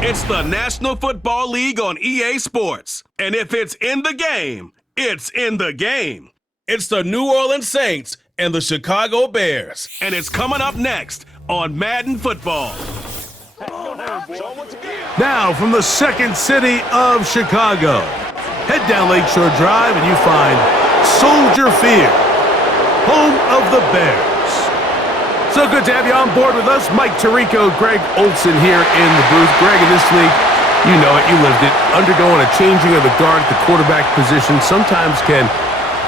It's the National Football League on EA Sports. And if it's in the game, it's in the game. It's the New Orleans Saints and the Chicago Bears. And it's coming up next on Madden Football. Now from the second city of Chicago, head down Lakeshore Drive and you find Soldier Field, home of the Bears. So good to have you on board with us. Mike Tirico, Greg Olson here in the booth. Greg, in this league, you know it, you lived it. Undergoing a changing of the guard at the quarterback position sometimes can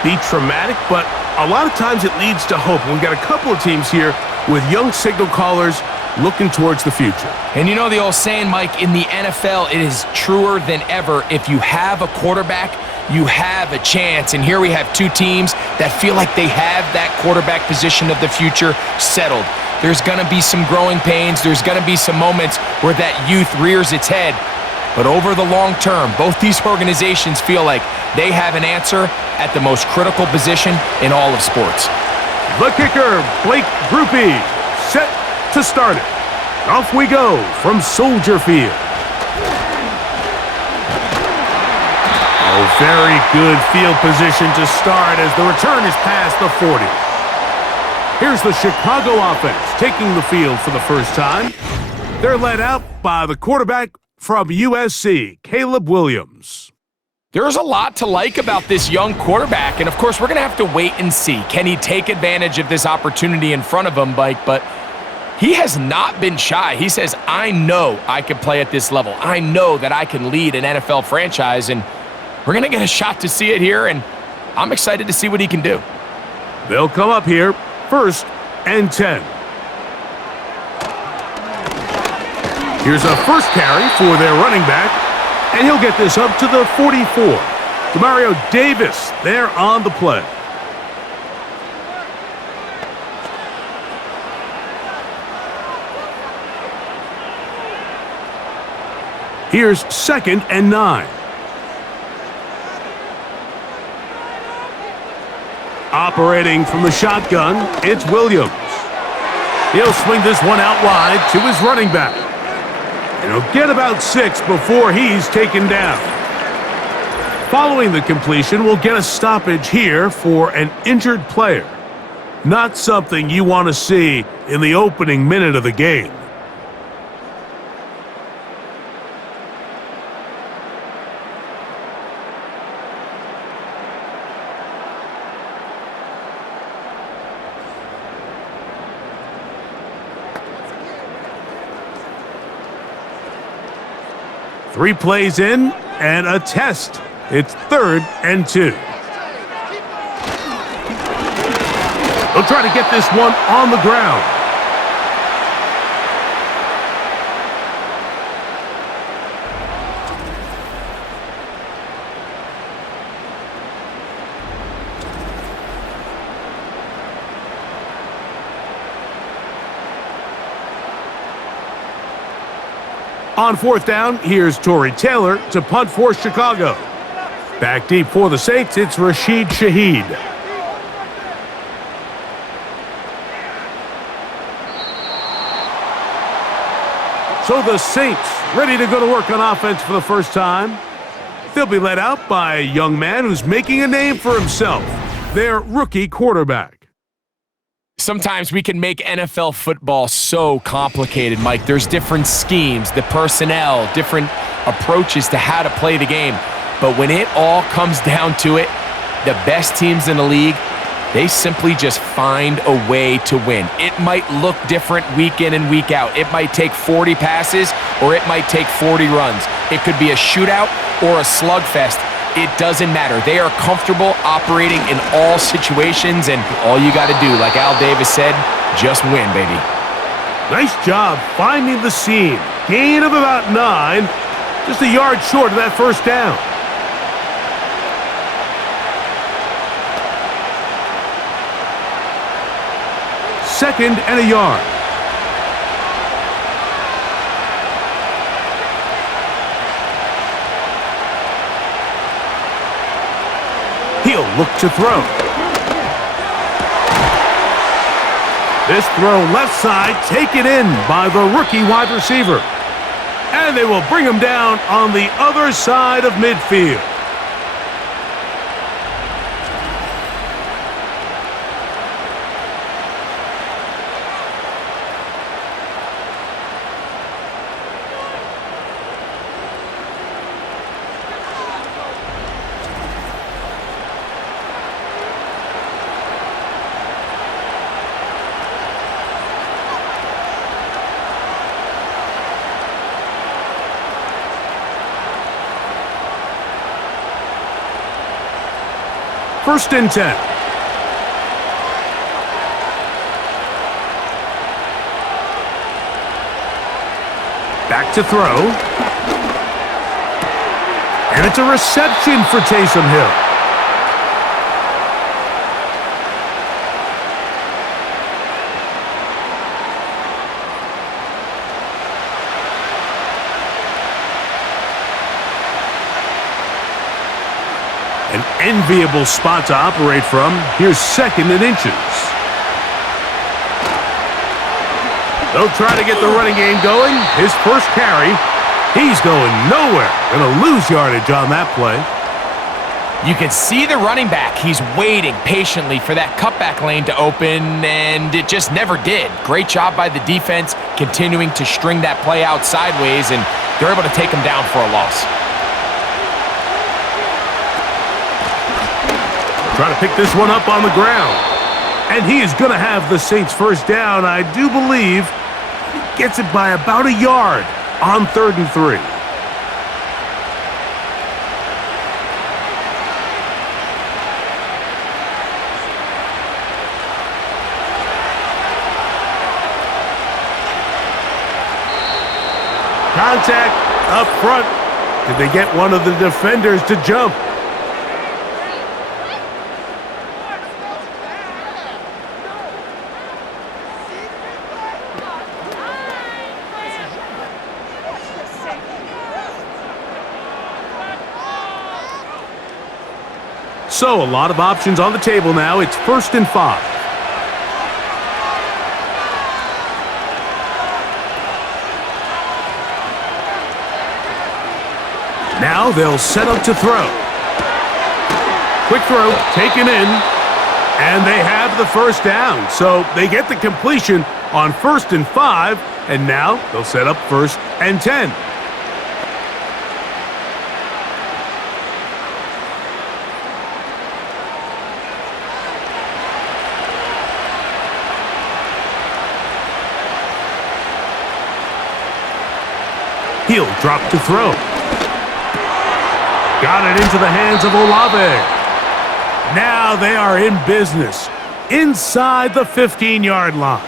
be traumatic, but a lot of times it leads to hope. We've got a couple of teams here with young signal callers looking towards the future. And you know the old saying, Mike, in the NFL, it is truer than ever. If you have a quarterback, you have a chance. And here we have two teams that feel like they have that quarterback position of the future settled. There's going to be some growing pains. There's going to be some moments where that youth rears its head. But over the long term, both these organizations feel like they have an answer at the most critical position in all of sports. The kicker, Blake Grupe, set to start it. Off we go from Soldier Field. Oh, very good field position to start as the return is past the 40. Here's the Chicago offense taking the field for the first time. They're led out by the quarterback from USC, Caleb Williams. There's a lot to like about this young quarterback, and of course, we're going to have to wait and see. Can he take advantage of this opportunity in front of him, Mike? But he has not been shy. He says, I know I can play at this level. I know that I can lead an NFL franchise, and we're going to get a shot to see it here, and I'm excited to see what he can do. They'll come up here, 1st and 10. Here's a first carry for their running back, and he'll get this up to the 44. Demario Davis there on the play. Here's 2nd and 9. Operating from the shotgun, it's Williams. He'll swing this one out wide to his running back. And he'll get about 6 before he's taken down. Following the completion, we'll get a stoppage here for an injured player. Not something you want to see in the opening minute of the game. Three plays in and a test. It's 3rd and 2. They'll try to get this one on the ground. On 4th down, here's Torrey Taylor to punt for Chicago. Back deep for the Saints, it's Rashid Shaheed. So the Saints ready to go to work on offense for the first time. They'll be led out by a young man who's making a name for himself, their rookie quarterback. Sometimes we can make NFL football so complicated, Mike. There's different schemes, the personnel, different approaches to how to play the game. But when it all comes down to it, the best teams in the league, they simply just find a way to win. It might look different week in and week out. It might take 40 passes or it might take 40 runs. It could be a shootout or a slugfest. It doesn't matter. They are comfortable operating in all situations, and all you got to do, like Al Davis said, just win, baby. Nice job finding the seam. Gain of about 9, just a yard short of that first down. Second and a yard. He'll look to throw. This throw left side taken in by the rookie wide receiver. And they will bring him down on the other side of midfield. First and 10. Back to throw. And it's a reception for Taysom Hill. An enviable spot to operate from. Here's second and inches. They'll try to get the running game going. His first carry. He's going nowhere. Going to lose yardage on that play. You can see the running back. He's waiting patiently for that cutback lane to open, and it just never did. Great job by the defense continuing to string that play out sideways, and they're able to take him down for a loss. Trying to pick this one up on the ground. And he is going to have the Saints first down. I do believe he gets it by about a yard on 3rd and 3. Contact up front. Did they get one of the defenders to jump? So, a lot of options on the table now. It's 1st and 5. Now they'll set up to throw. Quick throw, taken in, and they have the first down. So, they get the completion on 1st and 5, and now they'll set up 1st and 10. He'll drop to throw. Got it into the hands of Olave. Now they are in business inside the 15-yard line.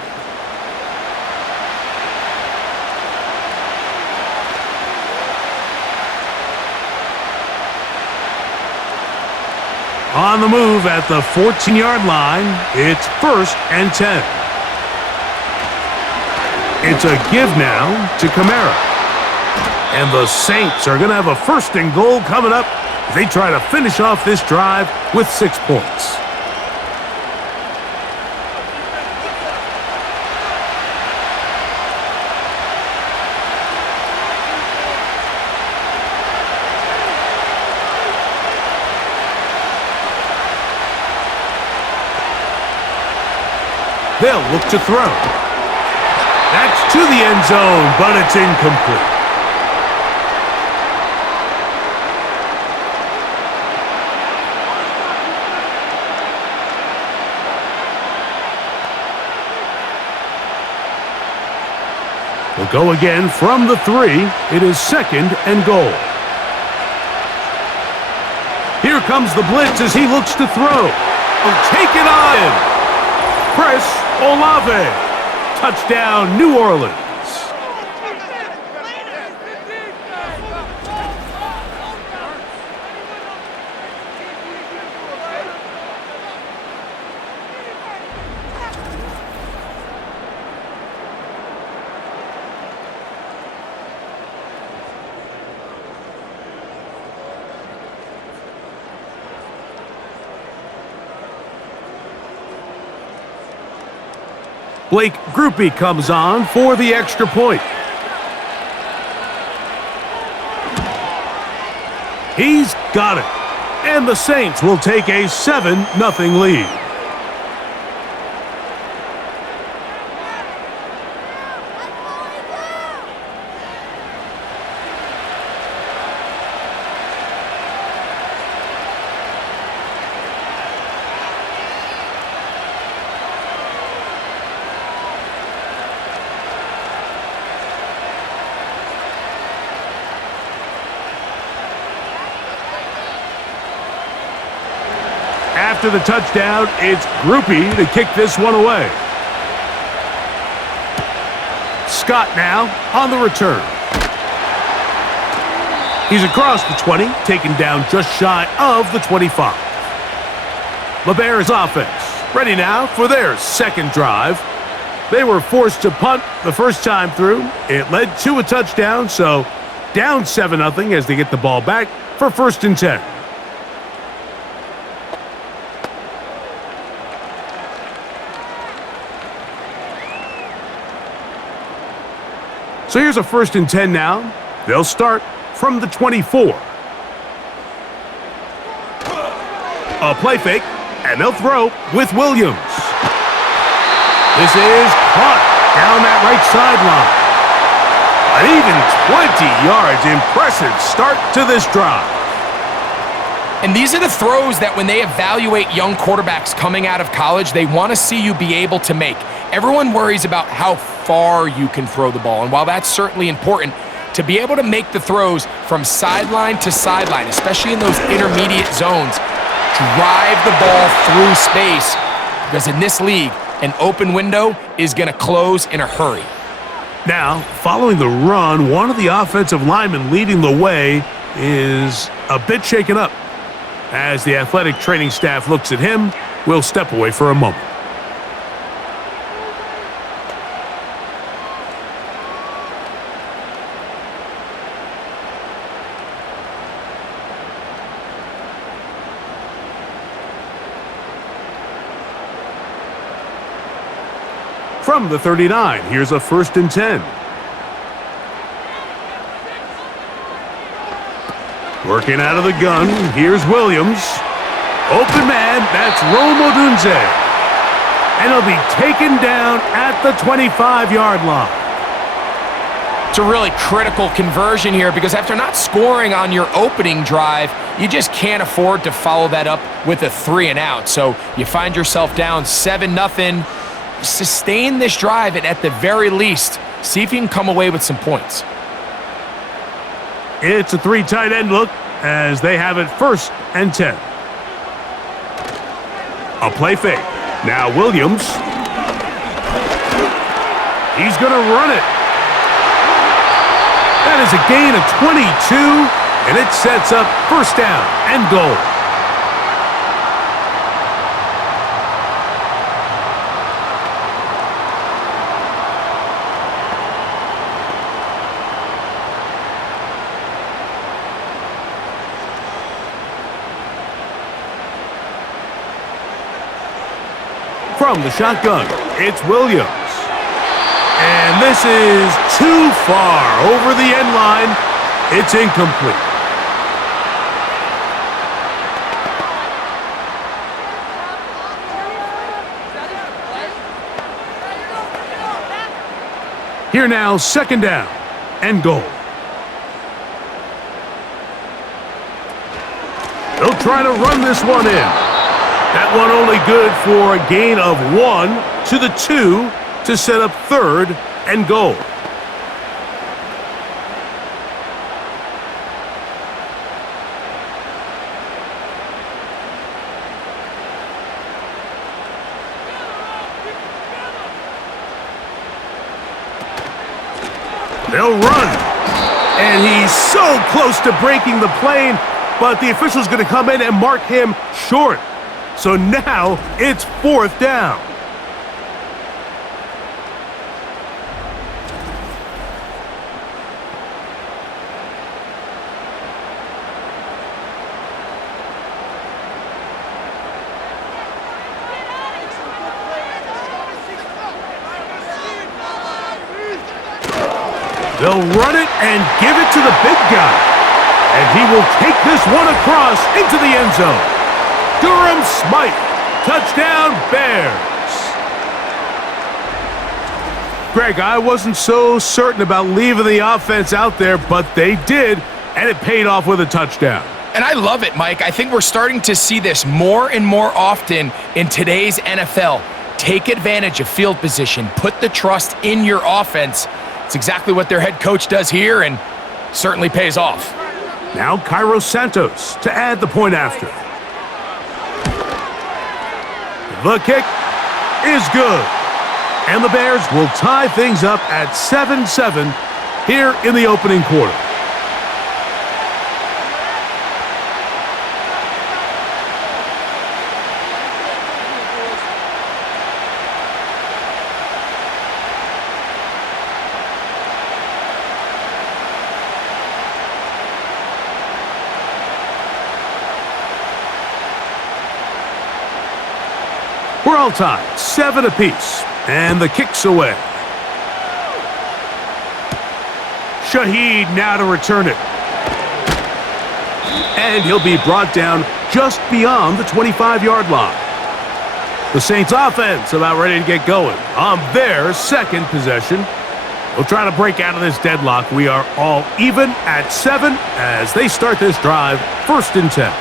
On the move at the 14-yard line, it's 1st and 10. It's a give now to Kamara. And the Saints are going to have a 1st and goal coming up as they try to finish off this drive with 6 points. They'll look to throw. That's to the end zone, but it's incomplete. We'll go again from the 3. It is 2nd and goal. Here comes the blitz as he looks to throw. He'll take it on. Chris Olave. Touchdown, New Orleans. Blake Groupie comes on for the extra point. He's got it. And the Saints will take a 7-0 lead. After the touchdown, it's Groupie to kick this one away. Scott now on the return. He's across the 20, taken down just shy of the 25. The Bears offense ready now for their second drive. They were forced to punt the first time through. It led to a touchdown, so down 7-0 as they get the ball back for 1st and 10. So here's a 1st and 10 now. They'll start from the 24. A play fake, and they'll throw with Williams. This is caught down that right sideline. An even 20 yards. Impressive start to this drive. And these are the throws that when they evaluate young quarterbacks coming out of college, they want to see you be able to make. Everyone worries about how far you can throw the ball. And while that's certainly important, to be able to make the throws from sideline to sideline, especially in those intermediate zones, drive the ball through space. Because in this league, an open window is going to close in a hurry. Now, following the run, one of the offensive linemen leading the way is a bit shaken up. As the athletic training staff looks at him, we'll step away for a moment. From the 39, here's a 1st and 10. Working out of the gun, here's Williams. Open man, that's Rome Odunze. And he'll be taken down at the 25-yard line. It's a really critical conversion here because after not scoring on your opening drive, you just can't afford to follow that up with a 3-and-out. So you find yourself down 7-0. Sustain this drive and at the very least, see if you can come away with some points. It's a 3 tight end look as they have it 1st and 10. A play fake. Now Williams. He's going to run it. That is a gain of 22, and it sets up 1st down and goal. From the shotgun, it's Williams. And this is too far over the end line. It's incomplete. Here now, 2nd down and goal. They'll try to run this one in. That one only good for a gain of 1 to the 2 to set up 3rd and goal. They'll run. And he's so close to breaking the plane, but the official's going to come in and mark him short. So now it's 4th down. They'll run it and give it to the big guy. And he will take this one across into the end zone. Durham Smythe, touchdown Bears. Greg, I wasn't so certain about leaving the offense out there, but they did, and it paid off with a touchdown. And I love it, Mike. I think we're starting to see this more and more often in today's NFL. Take advantage of field position. Put the trust in your offense. It's exactly what their head coach does here, and certainly pays off. Now Cairo Santos to add the point after. The kick is good. And the Bears will tie things up at 7-7 here in the opening quarter. We're all tied, 7 apiece, and the kick's away. Shaheed now to return it. And he'll be brought down just beyond the 25-yard line. The Saints offense about ready to get going on their second possession. They'll try to break out of this deadlock. We are all even at 7 as they start this drive, 1st and 10.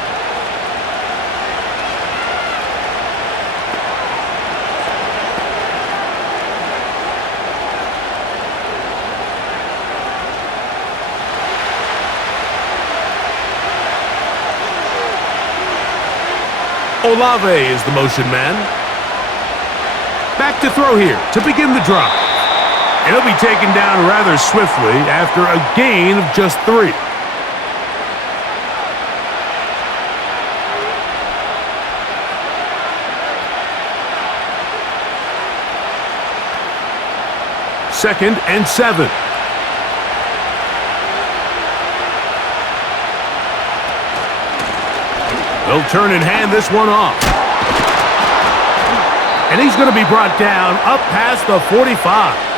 Olave is the motion man. Back to throw here to begin the drive. And he'll be taken down rather swiftly after a gain of just 3. Second and 7. They'll turn and hand this one off. And he's going to be brought down up past the 45.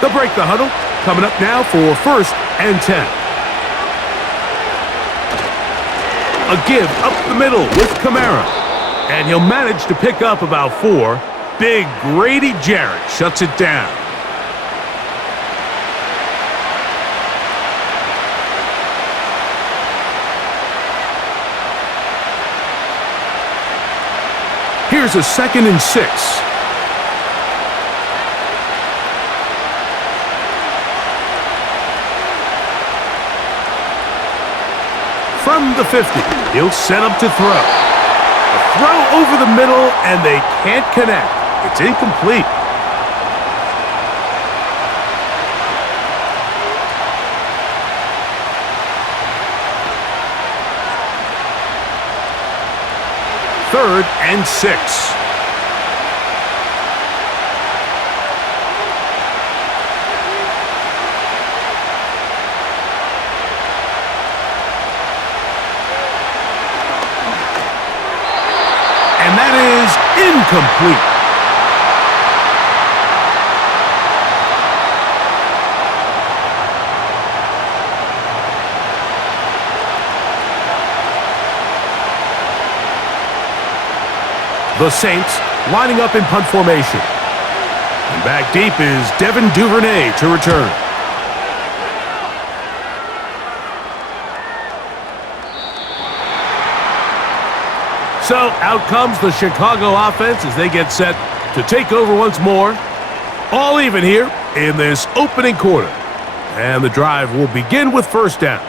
They'll break the huddle. Coming up now for 1st and 10. A give up the middle with Kamara. And he'll manage to pick up about 4. Big Grady Jarrett shuts it down. Here's a 2nd and 6. From the 50, he'll set up to throw. A throw over the middle, and they can't connect. It's incomplete. Third and 6. And that is incomplete. The Saints lining up in punt formation. And back deep is Devin Duvernay to return. So out comes the Chicago offense as they get set to take over once more. All even here in this opening quarter. And the drive will begin with 1st down.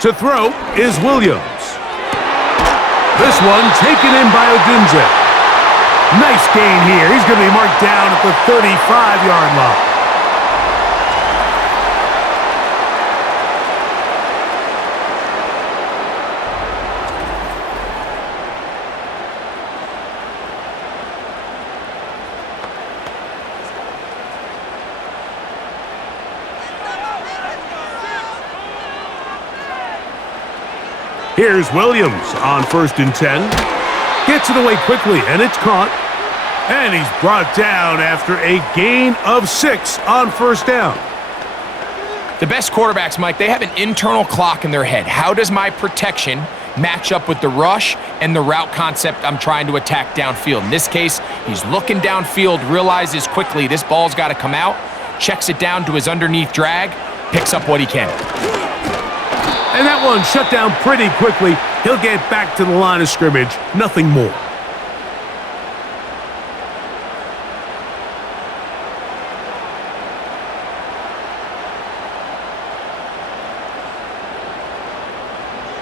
To throw is Williams. This one taken in by Odunze. Nice gain here. He's going to be marked down at the 35-yard line. Here's Williams on 1st and 10. Gets it away quickly, and it's caught. And he's brought down after a gain of 6 on 1st down. The best quarterbacks, Mike, they have an internal clock in their head. How does my protection match up with the rush and the route concept I'm trying to attack downfield? In this case, he's looking downfield, realizes quickly this ball's got to come out, checks it down to his underneath drag, picks up what he can. And that one shut down pretty quickly. He'll get back to the line of scrimmage, nothing more.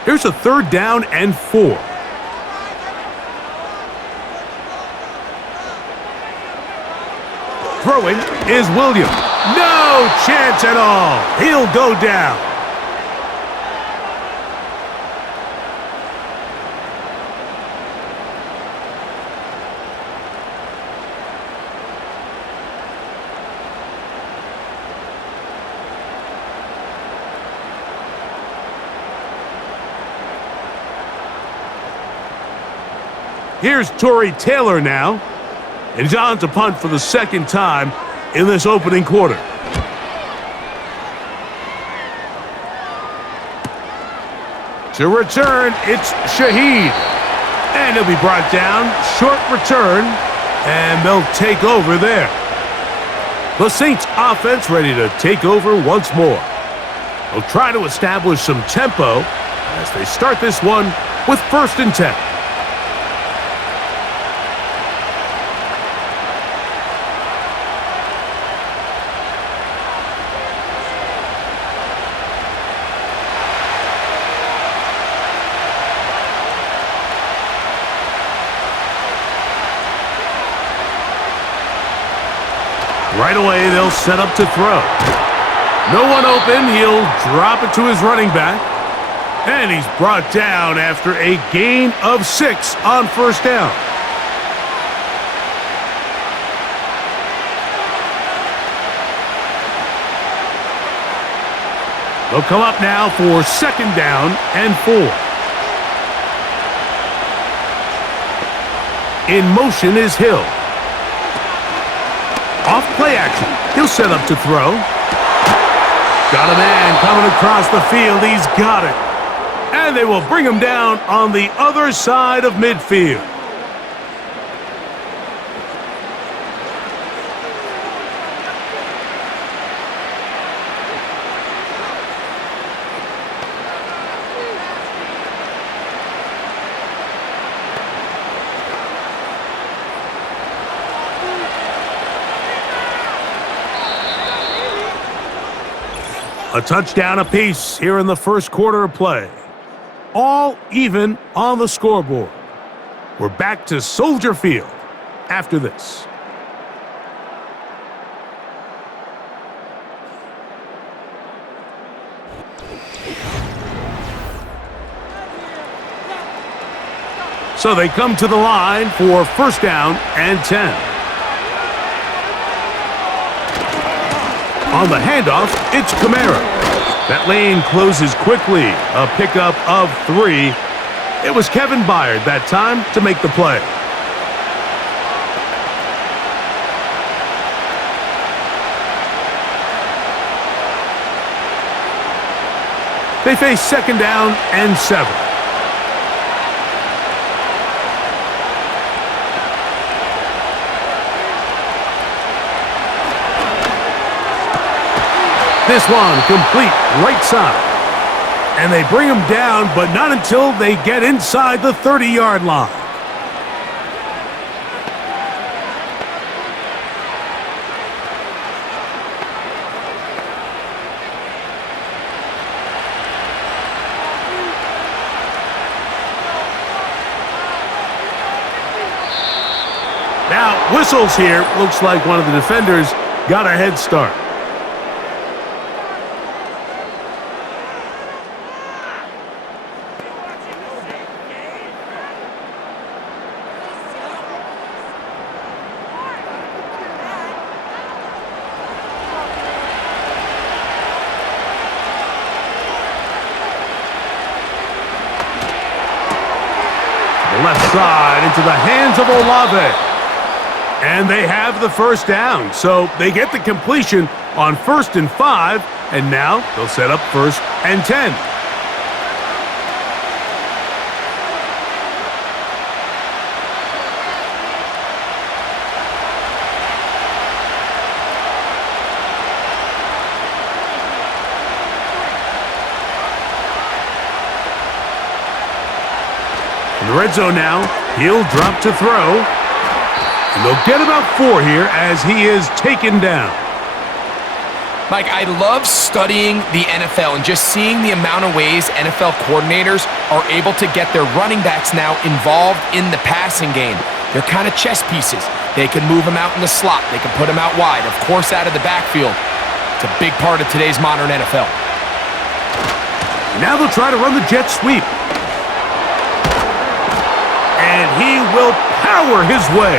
Here's a 3rd down and 4. Throwing is Williams. No chance at all. He'll go down. Here's Torrey Taylor now. And he's on to punt for the 2nd time in this opening quarter. To return, it's Shaheed. And he'll be brought down. Short return. And they'll take over there. The Saints offense ready to take over once more. They'll try to establish some tempo as they start this one with 1st and 10. Right away, they'll set up to throw. No one open. He'll drop it to his running back. And he's brought down after a gain of 6 on 1st down. They'll come up now for 2nd down and 4. In motion is Hill. Off play action. He'll set up to throw. Got a man coming across the field. He's got it. And they will bring him down on the other side of midfield. A touchdown apiece here in the 1st quarter of play. All even on the scoreboard. We're back to Soldier Field after this. So they come to the line for 1st down and 10. On the handoff, it's Kamara. That lane closes quickly. A pickup of 3. It was Kevin Byard that time to make the play. They face 2nd down and 7. This one complete right side. And they bring him down, but not until they get inside the 30-yard line. Whistles here. Looks like one of the defenders got a head start. Left side into the hands of Olave. And they have the first down, so they get the completion on 1st and 5, and now they'll set up 1st and 10. In the red zone now, he'll drop to throw. And they'll get about 4 here as he is taken down. Mike, I love studying the NFL and just seeing the amount of ways NFL coordinators are able to get their running backs now involved in the passing game. They're kind of chess pieces. They can move them out in the slot. They can put them out wide, of course out of the backfield. It's a big part of today's modern NFL. Now they'll try to run the jet sweep. And he will power his way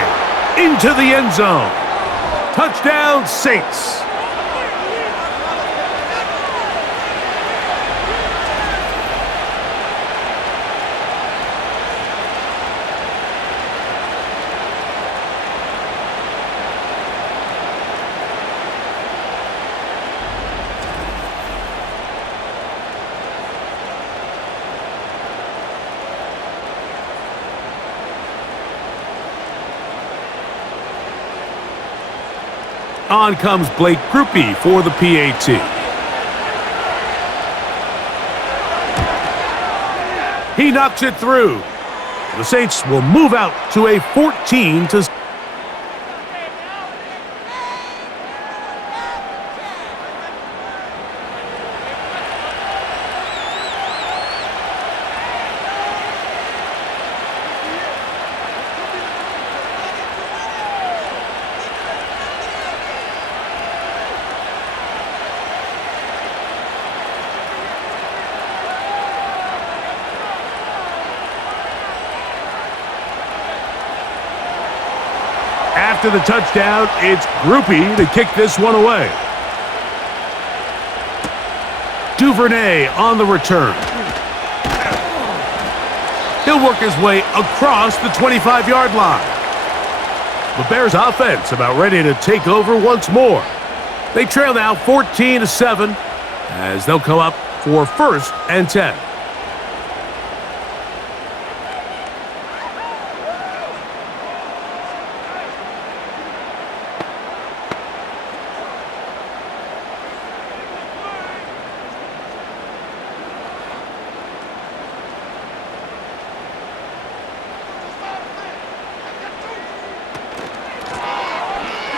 into the end zone. Touchdown, Saints. On comes Blake Groupie for the PAT. He knocks it through. The Saints will move out to a 14-. After the touchdown, it's Groupie to kick this one away. Duvernay on the return. He'll work his way across the 25-yard line. The Bears offense about ready to take over once more. They trail now 14-7 as they'll come up for 1st and 10.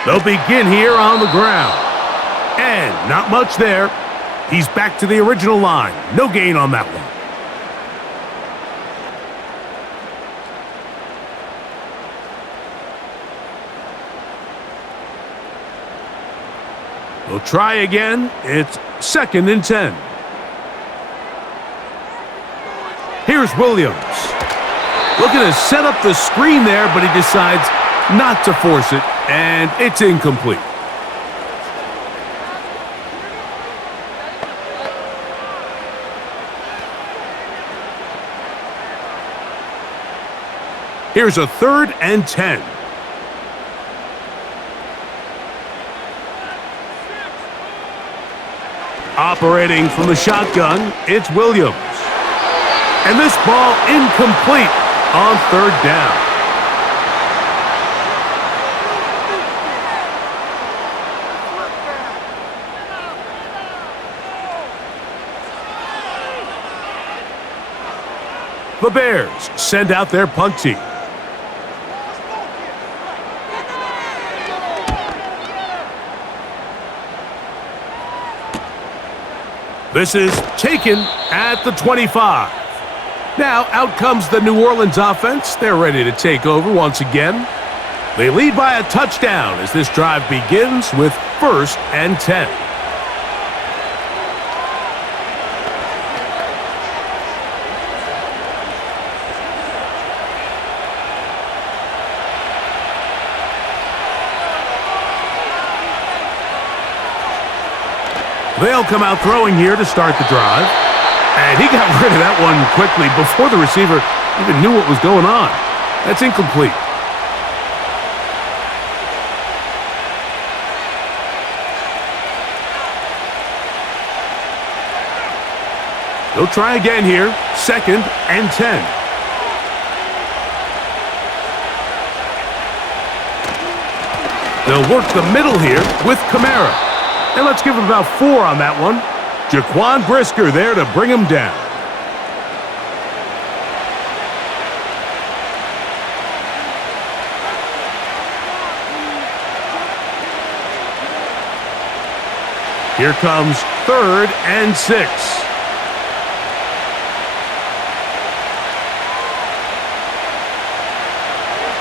They'll begin here on the ground. And not much there. He's back to the original line. No gain on that one. They'll try again. It's 2nd and 10. Here's Williams. Looking to set up the screen there, but he decides not to force it, and it's incomplete. Here's a 3rd and 10. Operating from the shotgun, it's Williams. And this ball incomplete on 3rd down. The Bears send out their punt team. This is taken at the 25. Now out comes the New Orleans offense. They're ready to take over once again. They lead by a touchdown as this drive begins with 1st and 10. They'll come out throwing here to start the drive. And he got rid of that one quickly before the receiver even knew what was going on. That's incomplete. They'll try again here. 2nd and 10. They'll work the middle here with Kamara. And let's give him about 4 on that one. Jaquan Brisker there to bring him down. Here comes 3rd and 6.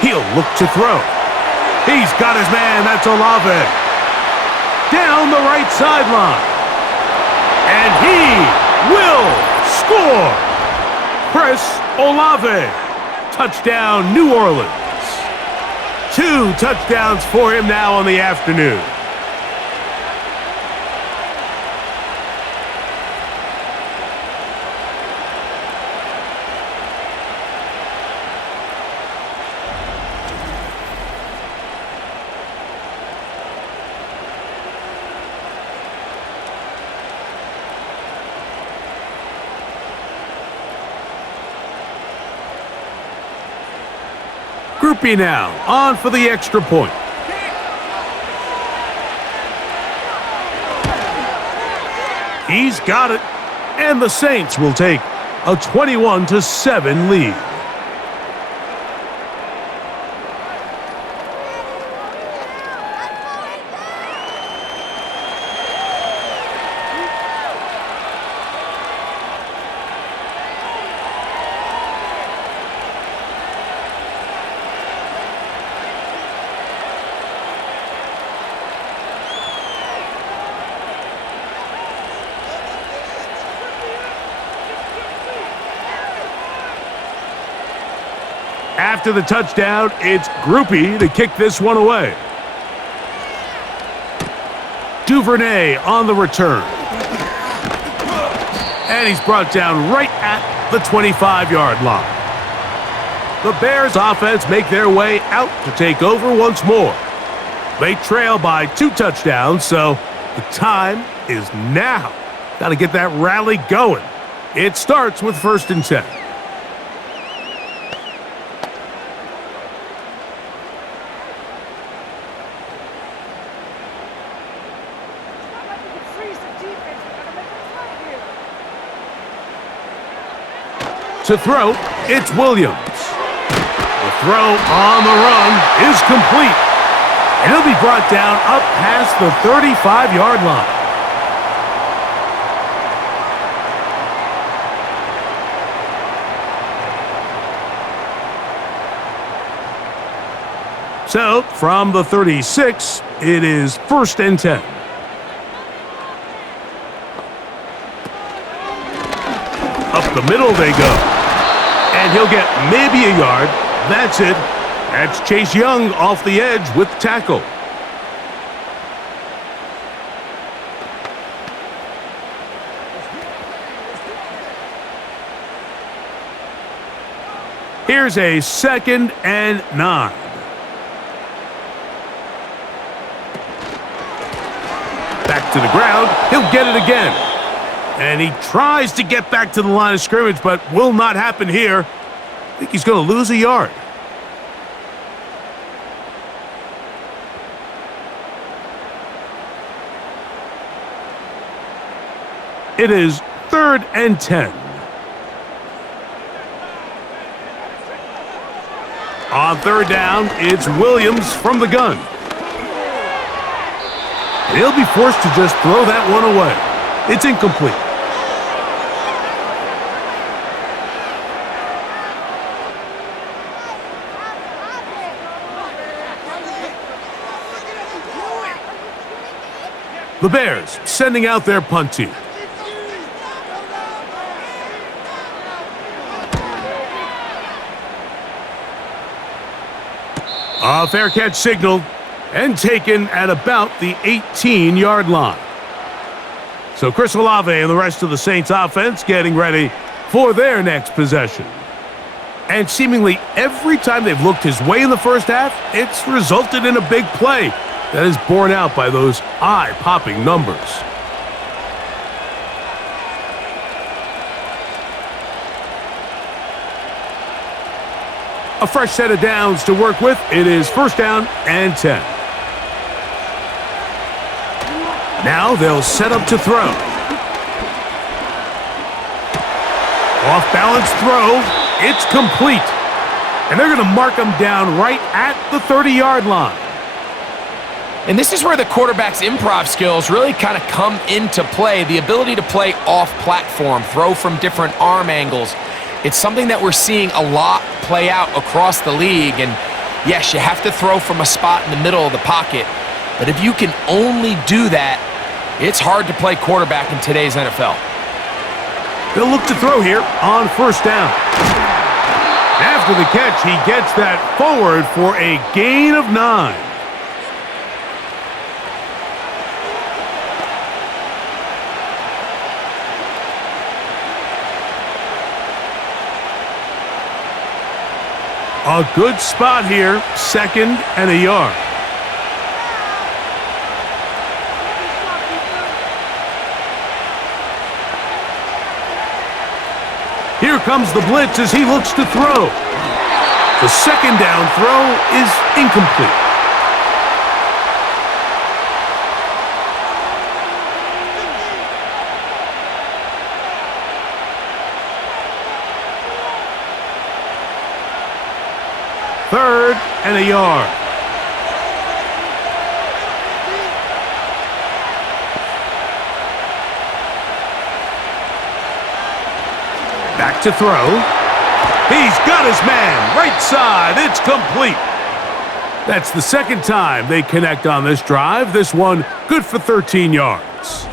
He'll look to throw. He's got his man. That's Olave. Down the right sideline. And he will score. Chris Olave. Touchdown, New Orleans. 2 touchdowns for him now on the afternoon. Groupie now, on for the extra point. He's got it, and the Saints will take a 21-7 lead. After the touchdown, it's Groupie to kick this one away. Duvernay on the return. And he's brought down right at the 25-yard line. The Bears offense make their way out to take over once more. They trail by 2 touchdowns, so the time is now. Got to get that rally going. It starts with 1st and 10. To throw, it's Williams. The throw on the run is complete. And he'll be brought down up past the 35-yard line. So, from the 36, it is 1st and 10. Up the middle they go. And he'll get maybe a yard. That's it. That's Chase Young off the edge with the tackle. Here's a 2nd and 9. Back to the ground. He'll get it again. And he tries to get back to the line of scrimmage, but will not happen here. I think he's going to lose a yard. It is 3rd and 10. On 3rd down, it's Williams from the gun. And he'll be forced to just throw that one away. It's incomplete. The Bears sending out their punt team. A fair catch signaled and taken at about the 18-yard line. So Chris Olave and the rest of the Saints offense getting ready for their next possession. And seemingly every time they've looked his way in the first half, it's resulted in a big play that is borne out by those eye-popping numbers. A fresh set of downs to work with. It is first down and 10. Now they'll set up to throw. Off-balance throw. It's complete. And they're going to mark him down right at the 30-yard line. And this is where the quarterback's improv skills really kind of come into play. The ability to play off-platform, throw from different arm angles. It's something that we're seeing a lot play out across the league. And yes, you have to throw from a spot in the middle of the pocket. But if you can only do that, it's hard to play quarterback in today's NFL. They'll look to throw here on first down. After the catch, he gets that forward for a gain of 9. A good spot here, second and a yard. Here comes the blitz as he looks to throw. The second down throw is incomplete. Third and a yard. Back to throw. He's got his man. Right side. It's complete. That's the second time they connect on this drive. This one good for 13 yards.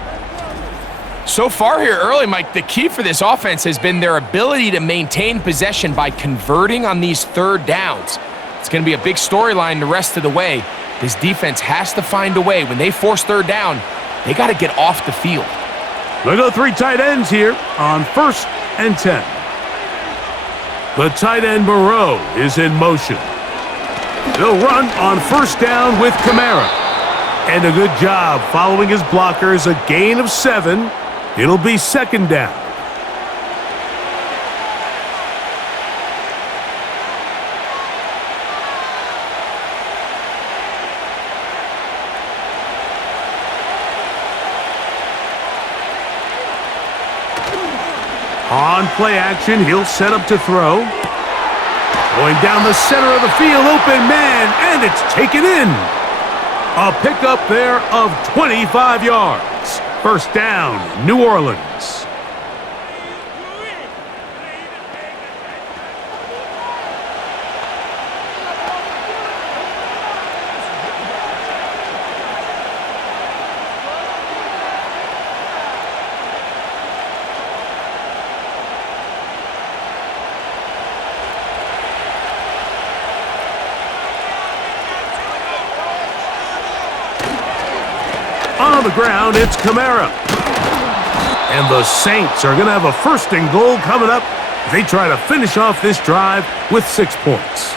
So far here early, Mike, the key for this offense has been their ability to maintain possession by converting on these third downs. It's going to be a big storyline the rest of the way. This defense has to find a way. When they force third down, they got to get off the field. They'll go 3 tight ends here on first and 10. The tight end Moreau is in motion. They'll run on first down with Kamara. And a good job following his blockers, a gain of 7. It'll be second down. On play action, he'll set up to throw. Going down the center of the field, open man, and it's taken in. A pickup there of 25 yards. First down, New Orleans. On the ground, it's Kamara. And the Saints are going to have a first and goal coming up. They try to finish off this drive with 6 points.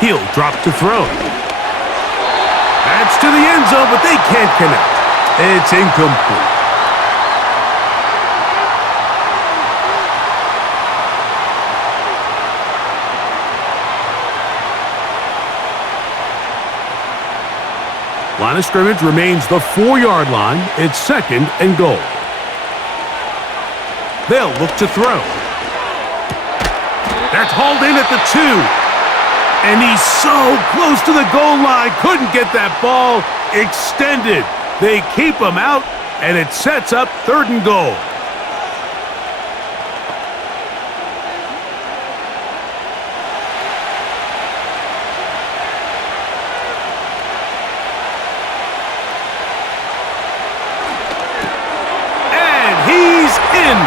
He'll drop to throw. That's to the end zone, but they can't connect. It's incomplete. Line of scrimmage remains the 4-yard line. It's second and goal. They'll look to throw. That's hauled in at the 2. And he's so close to the goal line, couldn't get that ball extended. They keep him out, and it sets up 3rd and goal. And he's in.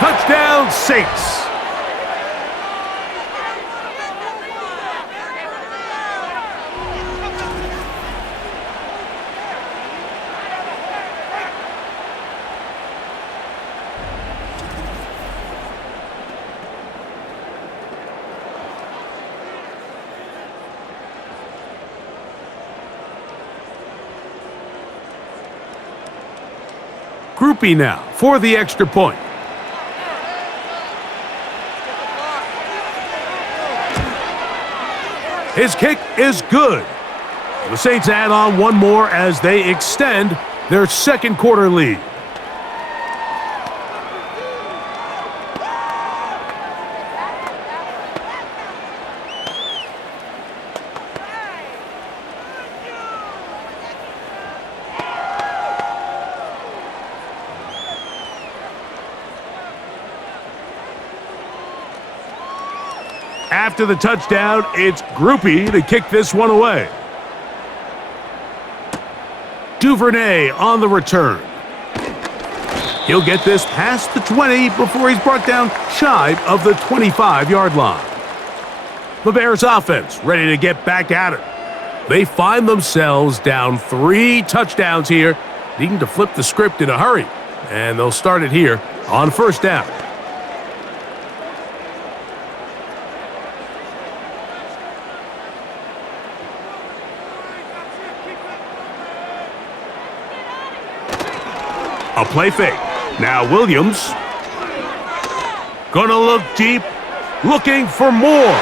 Touchdown, Saints. Groupie now for the extra point. His kick is good. The Saints add on one more as they extend their 2nd quarter lead. After the touchdown, it's Groupie to kick this one away. Duvernay on the return. He'll get this past the 20 before he's brought down shy of the 25-yard line. The Bears offense ready to get back at it. They find themselves down 3 touchdowns here, needing to flip the script in a hurry. And they'll start it here on 1st down. A play fake. Now Williams. Gonna look deep. Looking for more.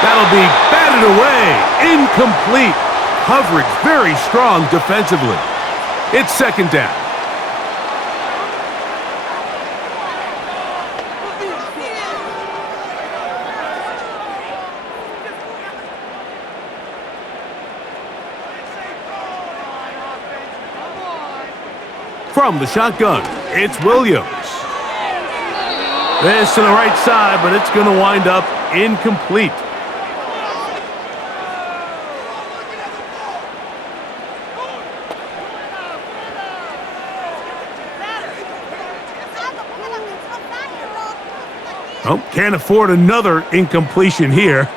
That'll be batted away. Incomplete. Coverage very strong defensively. It's 2nd down. From the shotgun, it's Williams. This to the right side, but it's going to wind up incomplete. Oh, can't afford another incompletion here.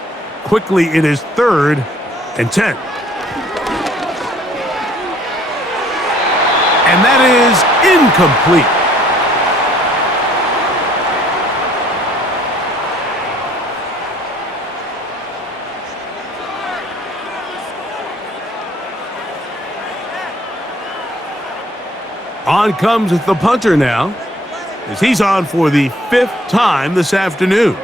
Quickly, it is 3rd and 10. And that is incomplete. On comes the punter now, as he's on for the 5th time this afternoon.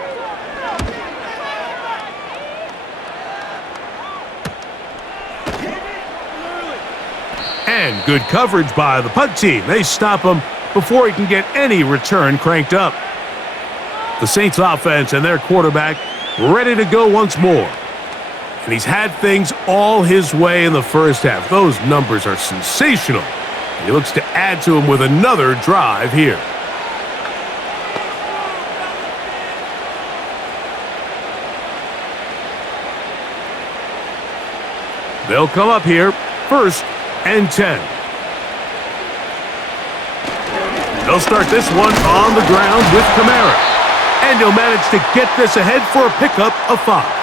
And good coverage by the punt team. They stop him before he can get any return cranked up. The Saints offense and their quarterback ready to go once more. And he's had things all his way in the 1st half. Those numbers are sensational. He looks to add to them with another drive here. They'll come up here, 1st and 10. They'll start this one on the ground with Kamara. And he'll manage to get this ahead for a pickup of 5.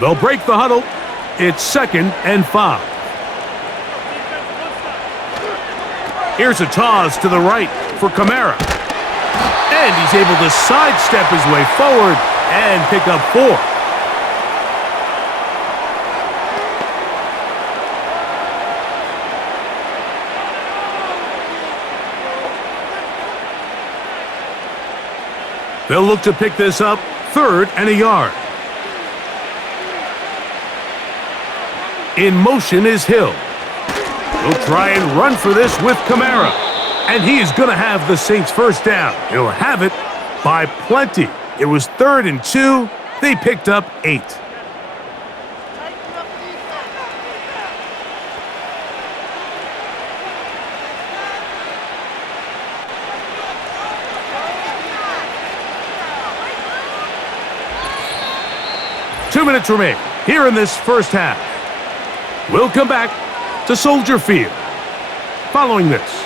They'll break the huddle. It's 2nd and 5. Here's a toss to the right for Kamara. And he's able to sidestep his way forward and pick up 4. They'll look to pick this up 3rd and a yard. In motion is Hill. He'll try and run for this with Kamara. And he is going to have the Saints first down. He'll have it by plenty. It was 3rd and 2. They picked up 8. Two minutes remain here in this first half. We'll come back to Soldier Field following this.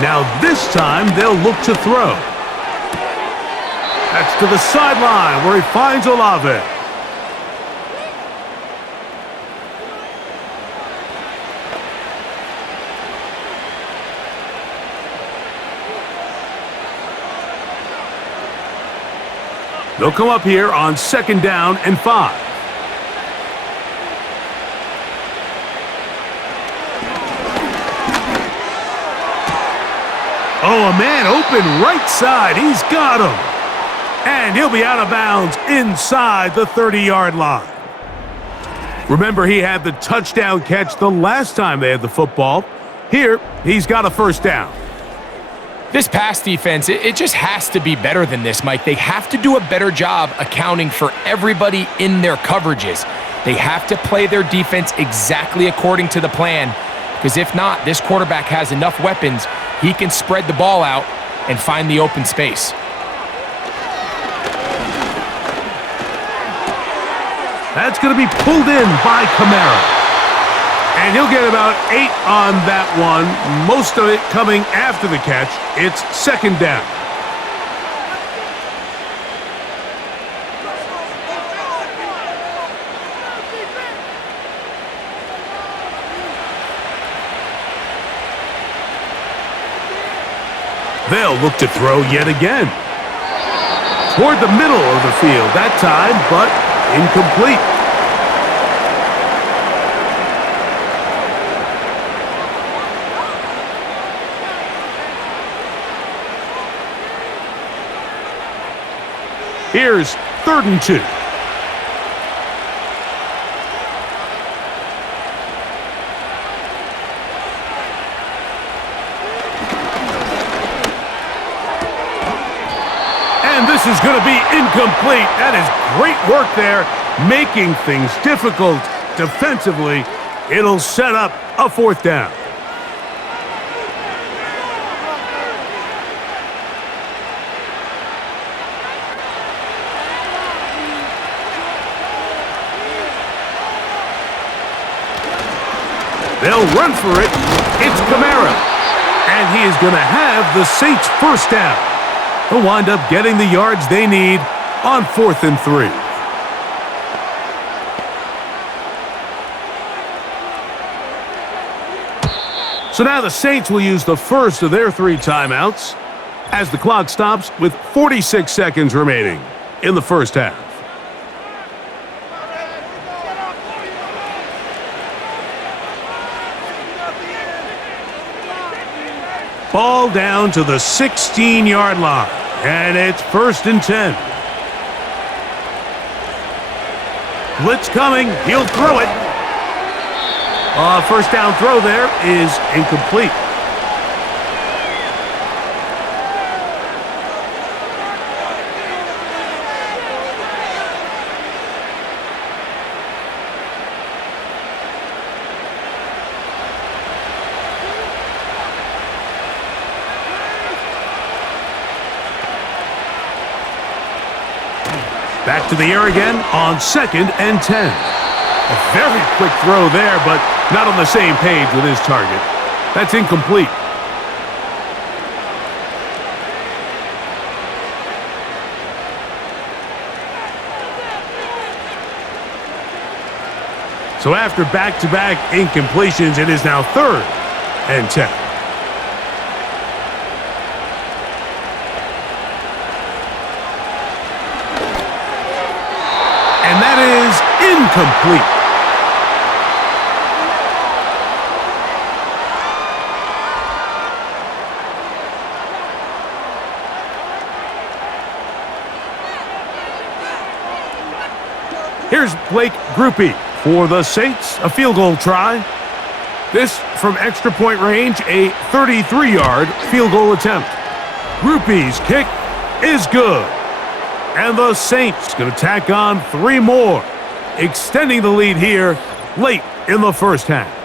Now this time they'll look to throw. That's to the sideline where he finds Olave. They'll come up here on 2nd down and 5. Oh, a man open right side. He's got him. And he'll be out of bounds inside the 30-yard line. Remember, he had the touchdown catch the last time they had the football. Here, he's got a first down. This pass defense, it just has to be better than this, Mike. They have to do a better job accounting for everybody in their coverages. They have to play their defense exactly according to the plan, because if not, this quarterback has enough weapons, he can spread the ball out and find the open space. That's going to be pulled in by Kamara. And he'll get about 8 on that one, most of it coming after the catch. It's 2nd down. They'll look to throw yet again. Toward the middle of the field that time, but incomplete. Here's 3rd and 2. And this is going to be incomplete. That is great work there, making things difficult defensively. It'll set up a 4th down. They'll run for it. It's Kamara. And he is going to have the Saints first down. They'll wind up getting the yards they need on 4th and 3. So now the Saints will use the first of their 3 timeouts as the clock stops with 46 seconds remaining in the first half. Ball down to the 16-yard line, and it's 1st and 10. Blitz coming. He'll throw it. First down throw there is incomplete. Back to the air again on 2nd and 10. A very quick throw there, but not on the same page with his target. That's incomplete. So after back-to-back incompletions, it is now 3rd and 10. And that is incomplete. Here's Blake Groupie for the Saints, a field goal try. This from extra point range, a 33-yard field goal attempt. Groupie's kick is good. And the Saints going to tack on 3 more, extending the lead here late in the first half.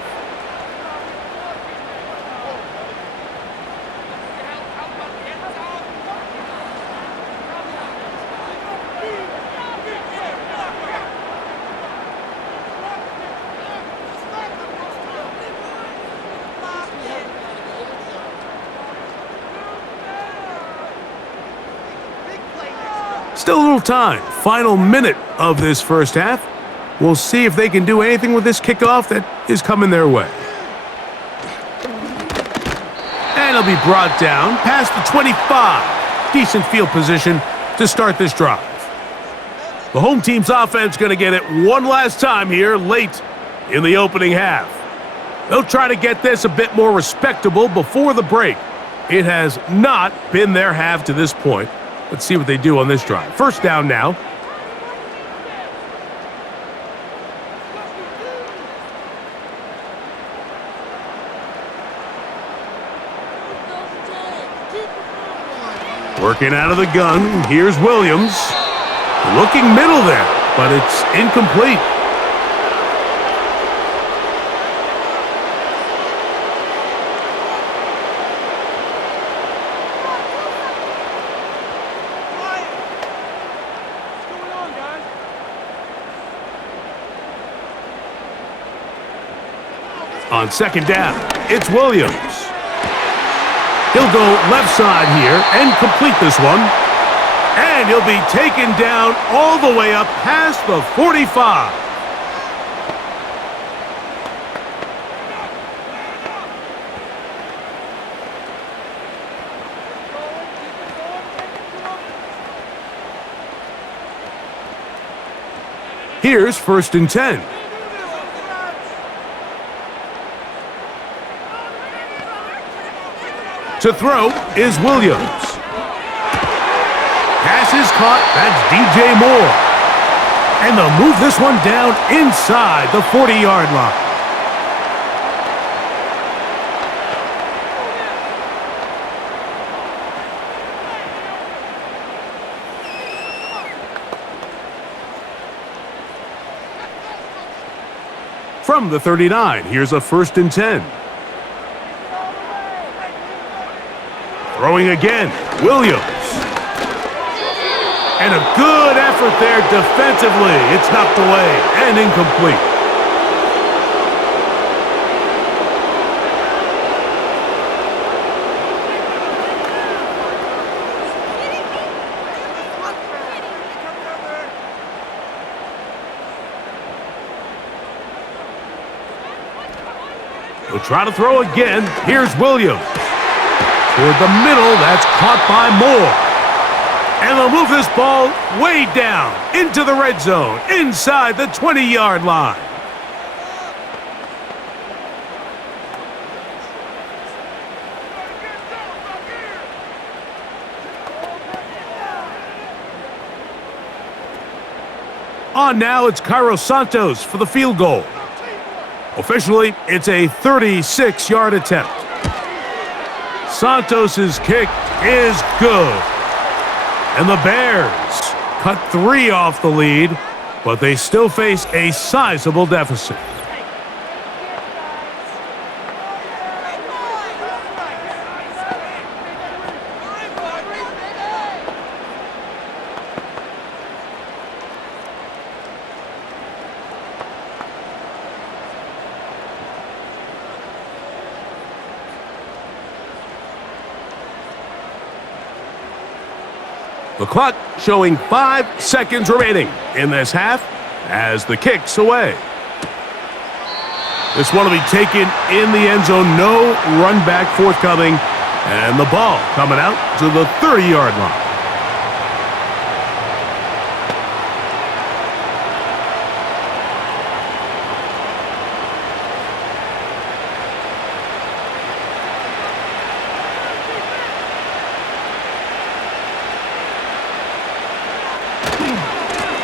Still a little time. Final minute of this first half. We'll see if they can do anything with this kickoff that is coming their way. And it'll be brought down past the 25. Decent field position to start this drive. The home team's offense going to get it one last time here late in the opening half. They'll try to get this a bit more respectable before the break. It has not been their half to this point. Let's see what they do on this drive. First down now. Working out of the gun, here's Williams. Looking middle there, but it's incomplete. On second down, it's Williams. He'll go left side here and complete this one. And he'll be taken down all the way up past the 45. Here's 1st and 10. To throw is Williams. Pass is caught. That's DJ Moore. And they'll move this one down inside the 40-yard line. From the 39, here's a 1st and 10. Throwing again, Williams. And a good effort there defensively. It's knocked away and incomplete. We'll try to throw again. Here's Williams. Toward the middle, that's caught by Moore. And they'll move this ball way down into the red zone, inside the 20-yard line. On now, it's Cairo Santos for the field goal. Officially, it's a 36-yard attempt. Santos' kick is good. And the Bears cut 3 off the lead, but they still face a sizable deficit. The clock showing 5 seconds remaining in this half as the kick's away. This one will be taken in the end zone. No run back forthcoming. And the ball coming out to the 30-yard line.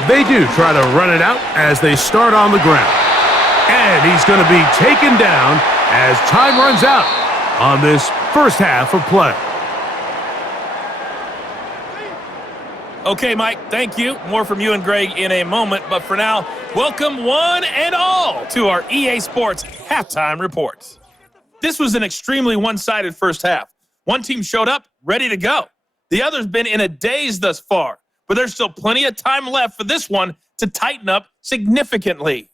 They do try to run it out as they start on the ground. And he's going to be taken down as time runs out on this first half of play. Okay, Mike, thank you. More from you and Greg in a moment. But for now, welcome one and all to our EA Sports Halftime Reports. This was an extremely one-sided first half. One team showed up, ready to go. The other's been in a daze thus far, but there's still plenty of time left for this one to tighten up significantly.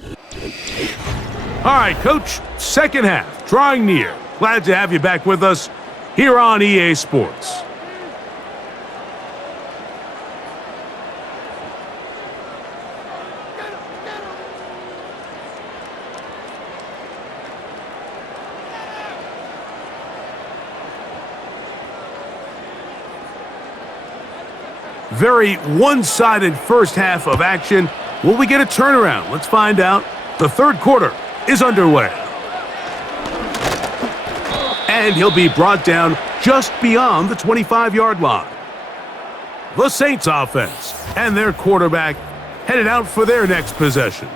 All right, Coach, second half, drawing near. Glad to have you back with us here on EA Sports. Very one-sided first half of action. Will we get a turnaround? Let's find out. The third quarter is underway. And he'll be brought down just beyond the 25-yard line. The Saints offense and their quarterback headed out for their next possession.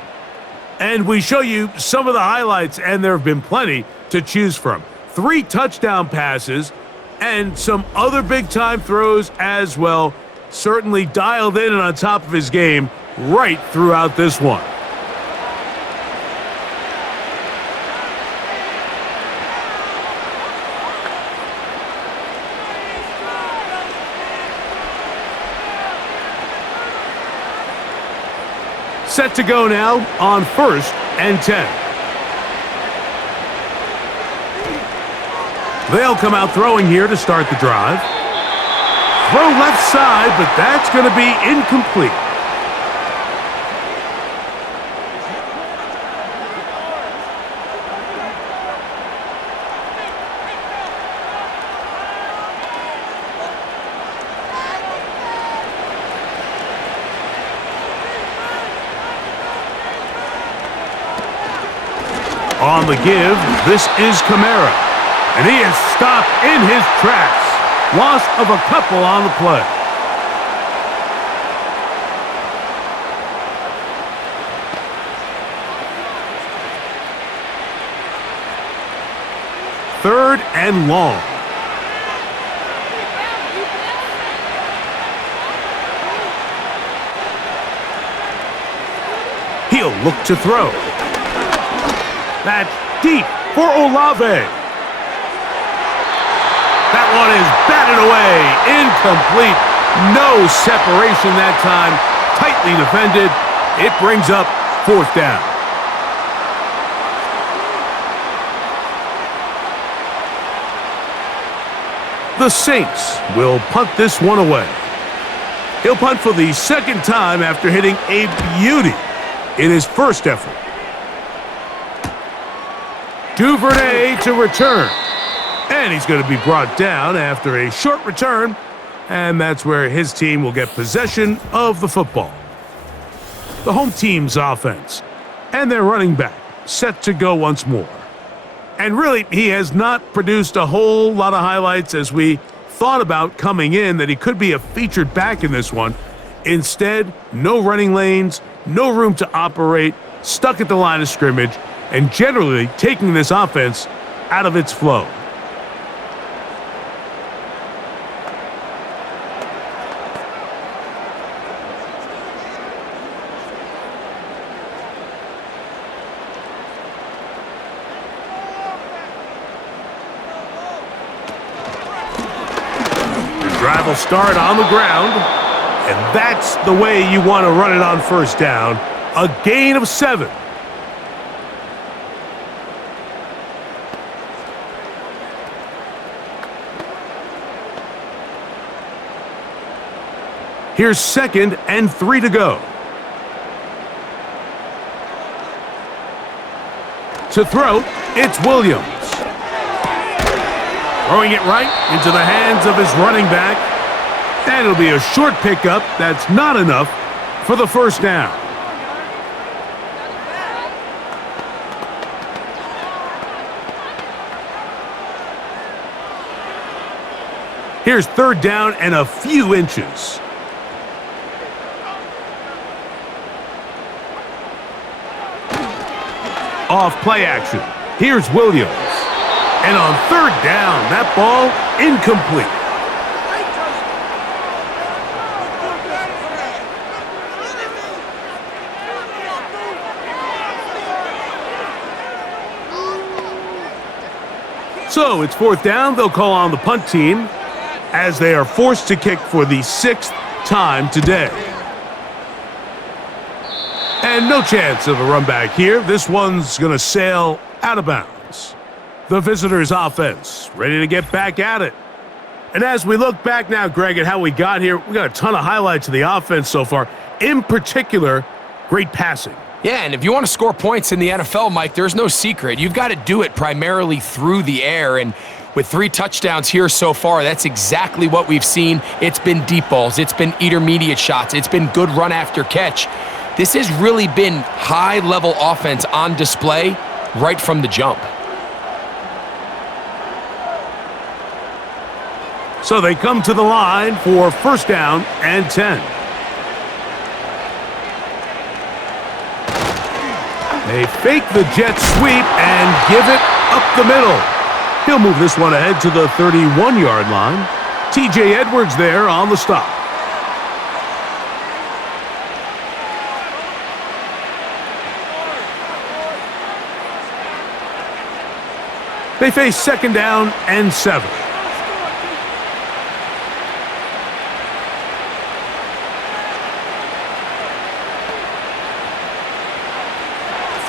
And we show you some of the highlights, and there have been plenty to choose from. 3 touchdown passes and some other big-time throws as well. Certainly dialed in and on top of his game right throughout this one. Set to go now on 1st and 10. They'll come out throwing here to start the drive. Throw left side, but that's going to be incomplete. On the give, this is Kamara, and he is stopped in his tracks. Loss of a couple on the play. Third and long. He'll look to throw. That's deep for Olave. That one is batted away. Incomplete. No separation that time. Tightly defended. It brings up 4th down. The Saints will punt this one away. He'll punt for the second time after hitting a beauty in his first effort. Duvernay to return. And he's going to be brought down after a short return. And that's where his team will get possession of the football. The home team's offense and their running back set to go once more. And really, he has not produced a whole lot of highlights as we thought about coming in that he could be a featured back in this one. Instead, no running lanes, no room to operate, stuck at the line of scrimmage, and generally taking this offense out of its flow. The drive will start on the ground, and that's the way you want to run it on first down. A gain of 7. Here's 2nd and 3 to go. To throw, it's Williams. Throwing it right into the hands of his running back. And it'll be a short pickup. That's not enough for the first down. Here's third down and a few inches. Off play action. Here's Williams. And on third down, that ball incomplete. So it's fourth down. They'll call on the punt team as they are forced to kick for the 6th time today. And no chance of a run back here. This one's going to sail out of bounds. The visitors' offense ready to get back at it. And as we look back now, Greg, at how we got here, we got a ton of highlights of the offense so far. In particular, great passing. Yeah, and if you want to score points in the NFL, Mike, there's no secret. You've got to do it primarily through the air, and with 3 touchdowns here so far, that's exactly what we've seen. It's been deep balls. It's been intermediate shots. It's been good run after catch. This has really been high-level offense on display right from the jump. So they come to the line for first down and 10. They fake the jet sweep and give it up the middle. He'll move this one ahead to the 31-yard line. TJ Edwards there on the stop. They face second down and 7.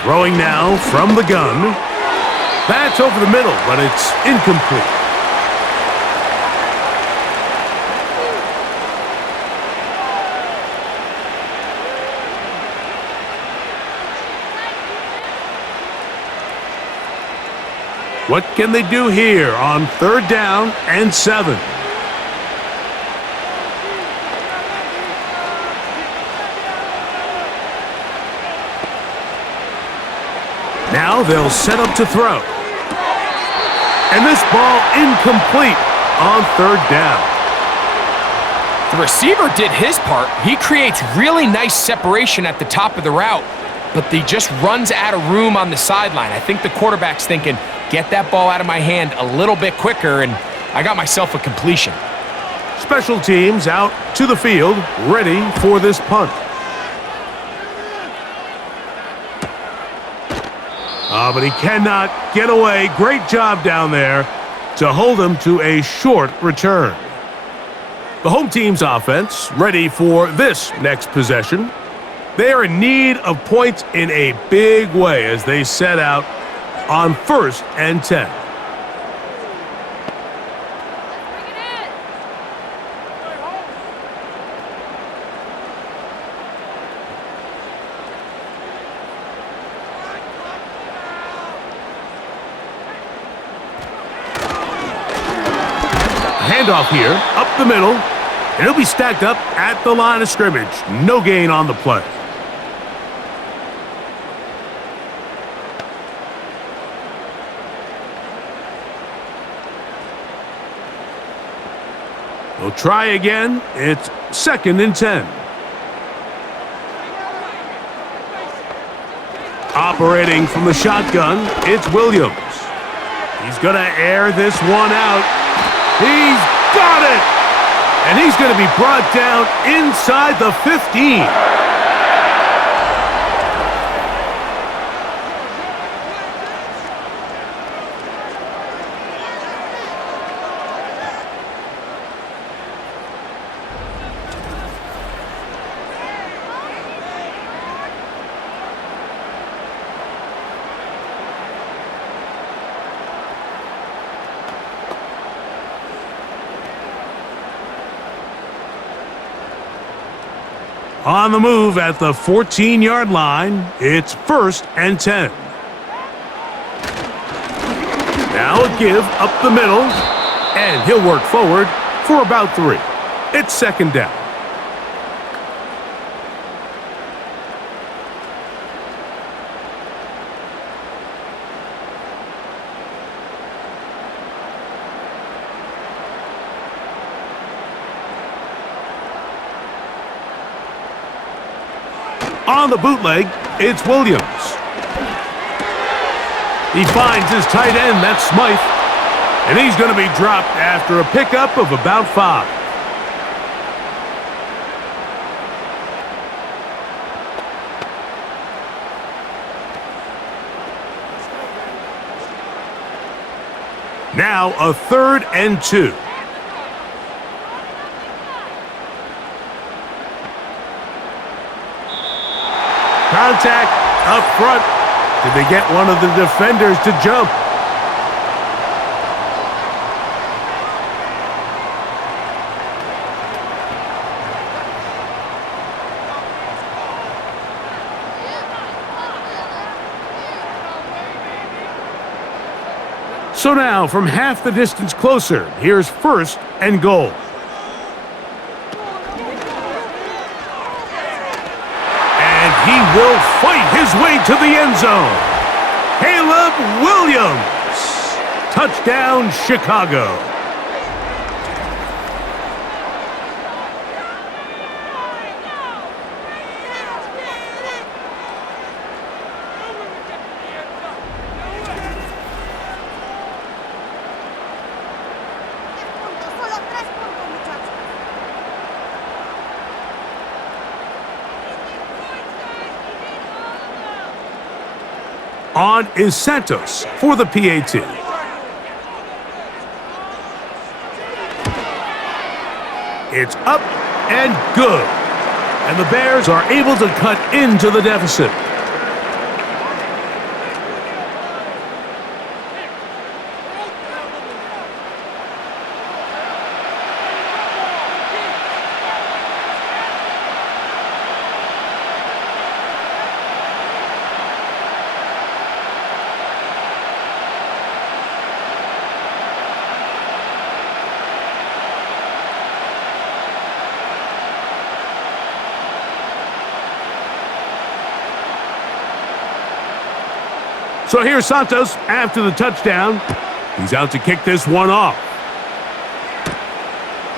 Throwing now from the gun. That's over the middle, but it's incomplete. What can they do here on third down and 7? Now they'll set up to throw. And this ball incomplete on third down. The receiver did his part. He creates really nice separation at the top of the route, but he just runs out of room on the sideline. I think the quarterback's thinking, get that ball out of my hand a little bit quicker, and I got myself a completion. Special teams out to the field, ready for this punt. But he cannot get away. Great job down there to hold him to a short return. The home team's offense ready for this next possession. They are in need of points in a big way as they set out on first and 10. Handoff here, up the middle, and he'll be stacked up at the line of scrimmage. No gain on the play. We'll try again. It's second and 10. Operating from the shotgun, it's Williams. He's going to air this one out. He's got it! And he's going to be brought down inside the 15. On the move at the 14-yard line, it's first and 10. Now a give up the middle, and he'll work forward for about 3. It's second down. On the bootleg, it's Williams. He finds his tight end, that's Smythe. And he's going to be dropped after a pickup of about 5. Now a 3rd and 2. Contact up front. Did they get one of the defenders to jump? So now, from half the distance closer, here's 1st and goal. And he will fight his way to the end zone. Caleb Williams. Touchdown, Chicago. On is Santos for the PAT. It's up and good. And the Bears are able to cut into the deficit. So here's Santos after the touchdown. He's out to kick this one off.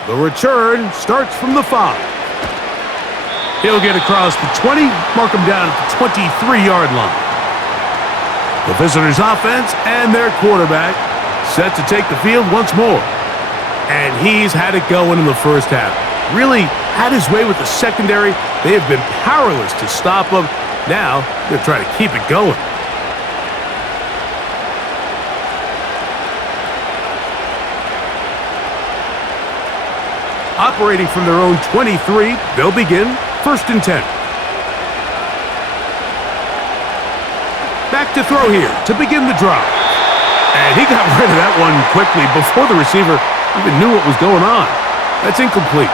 The return starts from the 5. He'll get across the 20, mark him down at the 23-yard line. The visitors' offense and their quarterback set to take the field once more. And he's had it going in the first half. Really had his way with the secondary. They have been powerless to stop him. Now they're trying to keep it going. Operating from their own 23, they'll begin 1st and 10. Back to throw here to begin the drive. And he got rid of that one quickly before the receiver even knew what was going on. That's incomplete.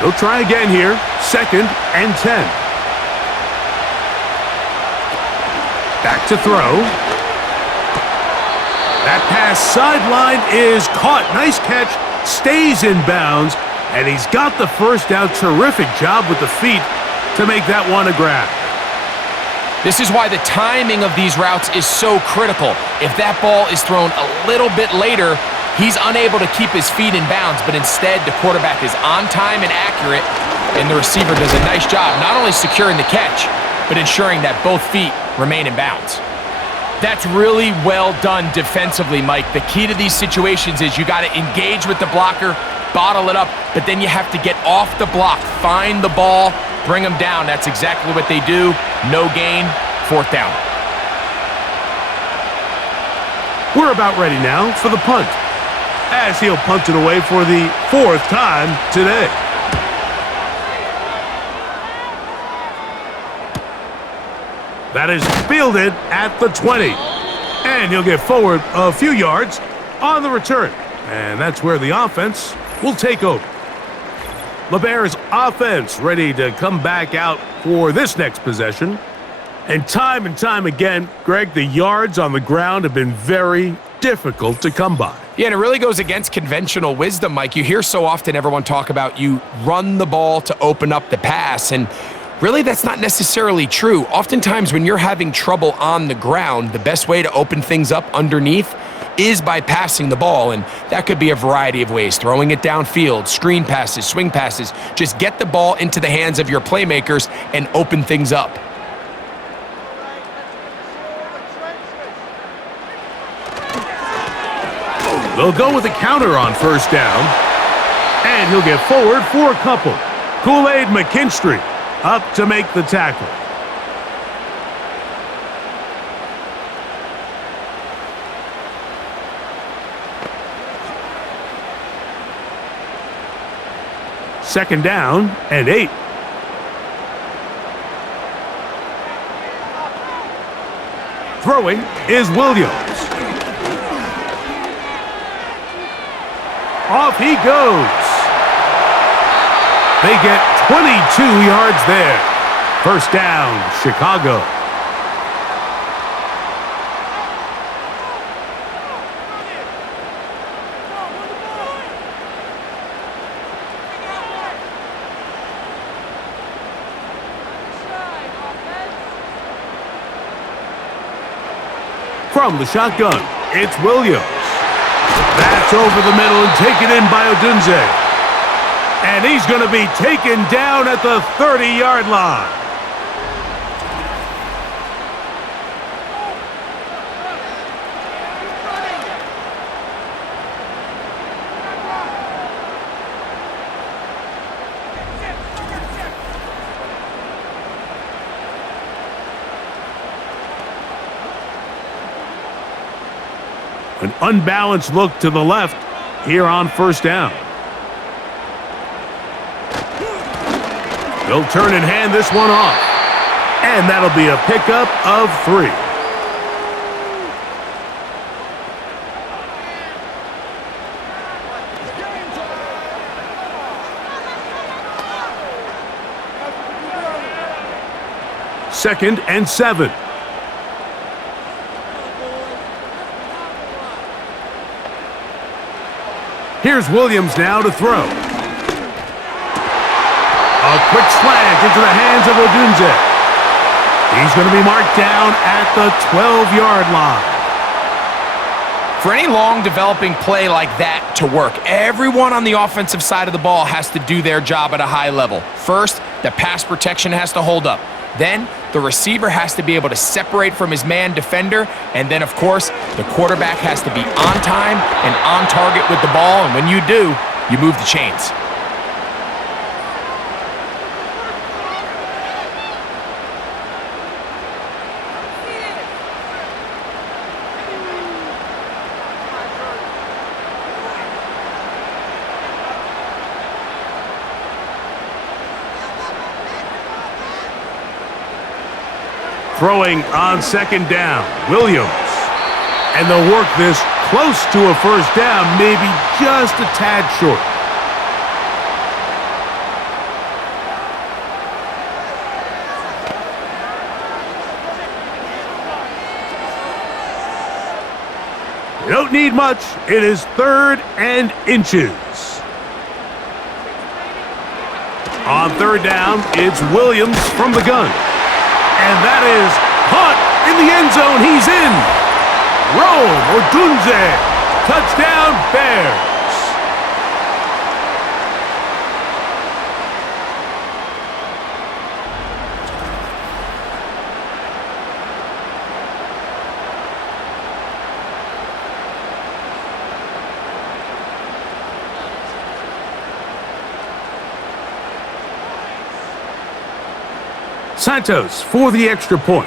They'll try again here, 2nd and 10. Back to throw. That pass sideline is caught. Nice catch. Stays in bounds. And he's got the first down. Terrific job with the feet to make that one a grab. This is why the timing of these routes is so critical. If that ball is thrown a little bit later, he's unable to keep his feet in bounds. But instead, the quarterback is on time and accurate. And the receiver does a nice job not only securing the catch, but ensuring that both feet remain in bounds. That's really well done defensively, Mike. The key to these situations is you got to engage with the blocker, bottle it up, but then you have to get off the block, find the ball, bring them down. That's exactly what they do. No gain, 4th down. We're about ready now for the punt, as he'll punt it away for the 4th time today. That is fielded at the 20. And he'll get forward a few yards on the return. And that's where the offense will take over. The Bears' offense ready to come back out for this next possession. And time again, Greg, the yards on the ground have been very difficult to come by. Yeah, and it really goes against conventional wisdom, Mike. You hear so often everyone talk about you run the ball to open up the pass, and really, that's not necessarily true. Oftentimes, when you're having trouble on the ground, the best way to open things up underneath is by passing the ball, and that could be a variety of ways. Throwing it downfield, screen passes, swing passes. Just get the ball into the hands of your playmakers and open things up. They'll go with a counter on first down, and he'll get forward for a couple. Kool-Aid McKinstry up to make the tackle. Second down and 8. Throwing is Williams. Off he goes. They get 22 yards there. First down, Chicago. From the shotgun, it's Williams. That's over the middle and taken in by Odunze. And he's going to be taken down at the 30-yard line. An unbalanced look to the left here on first down. They'll turn and hand this one off. And that'll be a pickup of 3. Second and 7. Here's Williams now to throw. A quick slant into the hands of Odunze. He's going to be marked down at the 12-yard line. For any long developing play like that to work, everyone on the offensive side of the ball has to do their job at a high level. First, the pass protection has to hold up. Then, the receiver has to be able to separate from his man defender. And then, of course, the quarterback has to be on time and on target with the ball. And when you do, you move the chains. Throwing on second down, Williams. And they'll work this close to a first down, maybe just a tad short. You don't need much. It is 3rd and inches. On third down, it's Williams from the gun. And that is caught in the end zone. He's in. Rome Odunze. Touchdown, Bears. Santos for the extra point.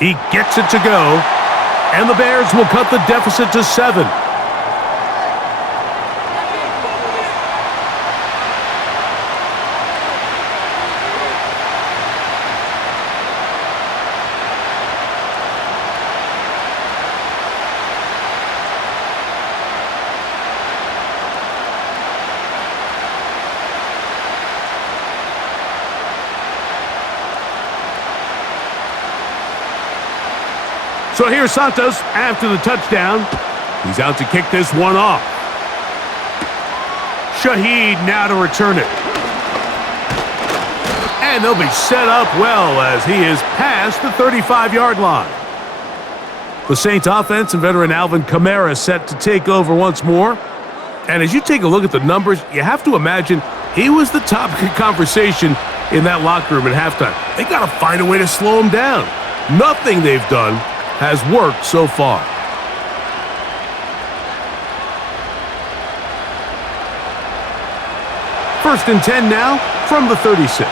He gets it to go, and the Bears will cut the deficit to 7. So here's Santos after the touchdown. He's out to kick this one off. Shaheed now to return it. And they'll be set up well as he is past the 35-yard line. The Saints offense and veteran Alvin Kamara set to take over once more. And as you take a look at the numbers, you have to imagine he was the topic of conversation in that locker room at halftime. They got to find a way to slow him down. Nothing they've done has worked so far. First and 10 now from the 36.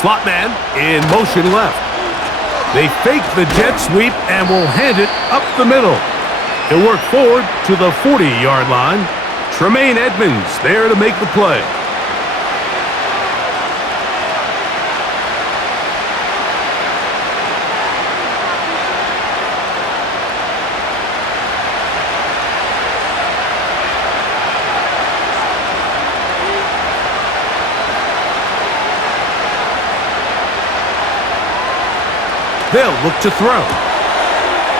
Slot man in motion left. They fake the jet sweep and will hand it up the middle. He'll work forward to the 40-yard line. Tremaine Edmonds there to make the play. They'll look to throw.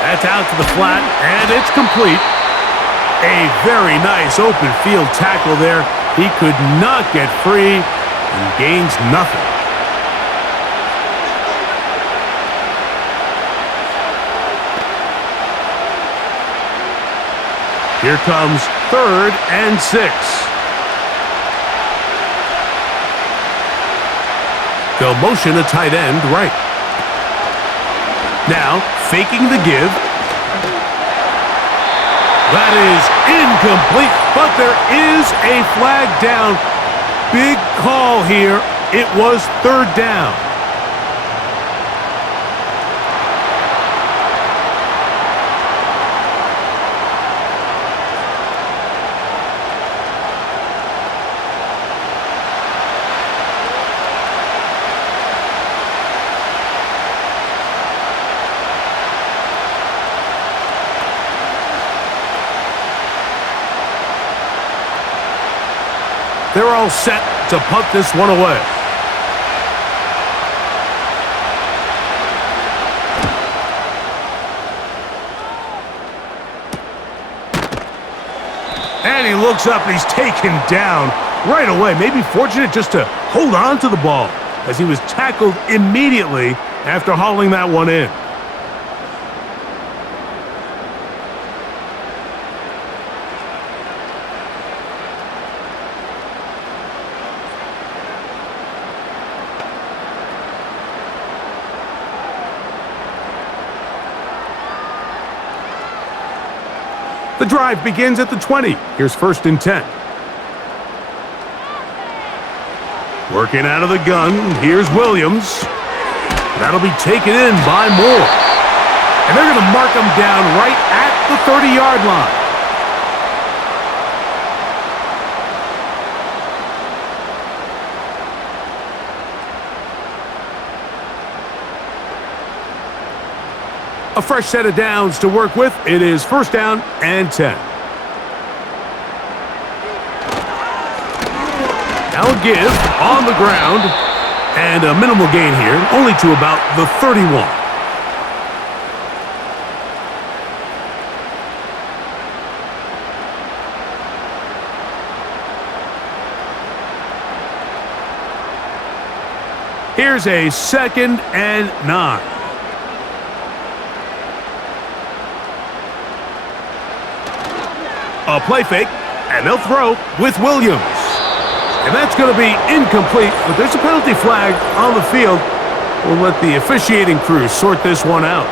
That's out to the flat, and it's complete. A very nice open field tackle there. He could not get free and gains nothing. Here comes 3rd and 6. They'll motion a tight end right. Now, faking the give. That is incomplete, but there is a flag down. Big call here. It was 3rd down. They're all set to punt this one away. And he looks up and he's taken down right away. Maybe fortunate just to hold on to the ball as he was tackled immediately after hauling that one in. The drive begins at the 20. Here's 1st and 10. Working out of the gun. Here's Williams. That'll be taken in by Moore. And they're going to mark him down right at the 30-yard line. A fresh set of downs to work with. It is 1st down and 10. Now a give on the ground. And a minimal gain here, only to about the 31. Here's a 2nd and 9. A play fake, and they'll throw with Williams. And that's going to be incomplete, but there's a penalty flag on the field. We'll let the officiating crew sort this one out.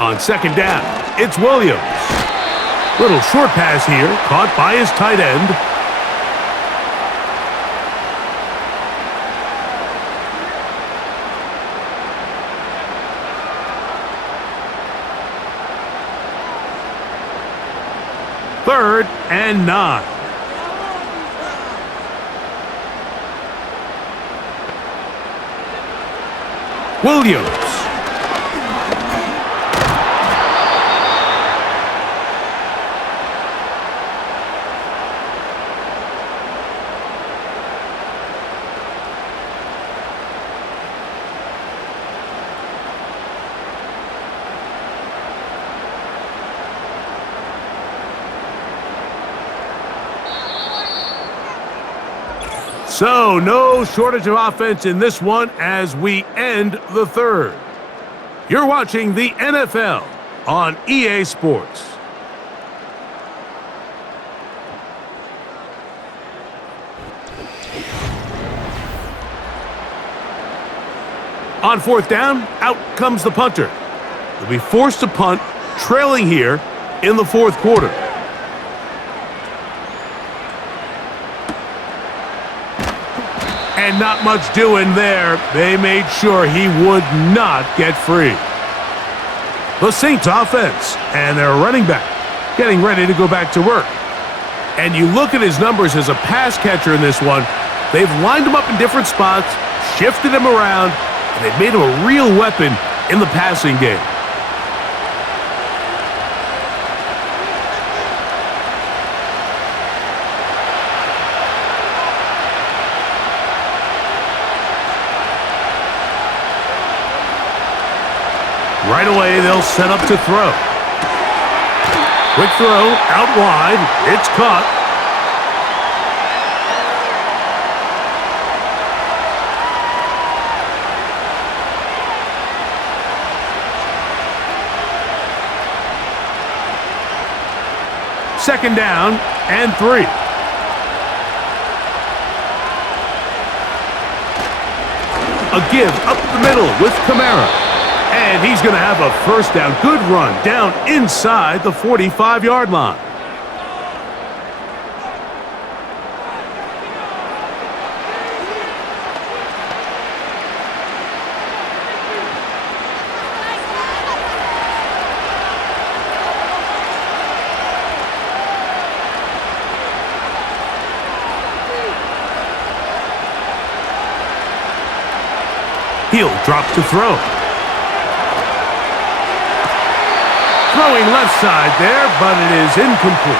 On 2nd down, it's Williams. Little short pass here, caught by his tight end. Third and 9. Williams. So, no shortage of offense in this one as we end the third. You're watching the NFL on EA Sports. On fourth down, out comes the punter. They'll be forced to punt, trailing here in the fourth quarter. And not much doing there. They made sure he would not get free. The Saints offense and their running back getting ready to go back to work. And you look at his numbers as a pass catcher in this one. They've lined him up in different spots, shifted him around, and they've made him a real weapon in the passing game. Right away, they'll set up to throw. Quick throw, out wide. It's caught. Second down and 3. A give up the middle with Kamara. And he's going to have a first down. Good run down inside the 45-yard line. He'll drop to throw. Throwing left side there, but it is incomplete.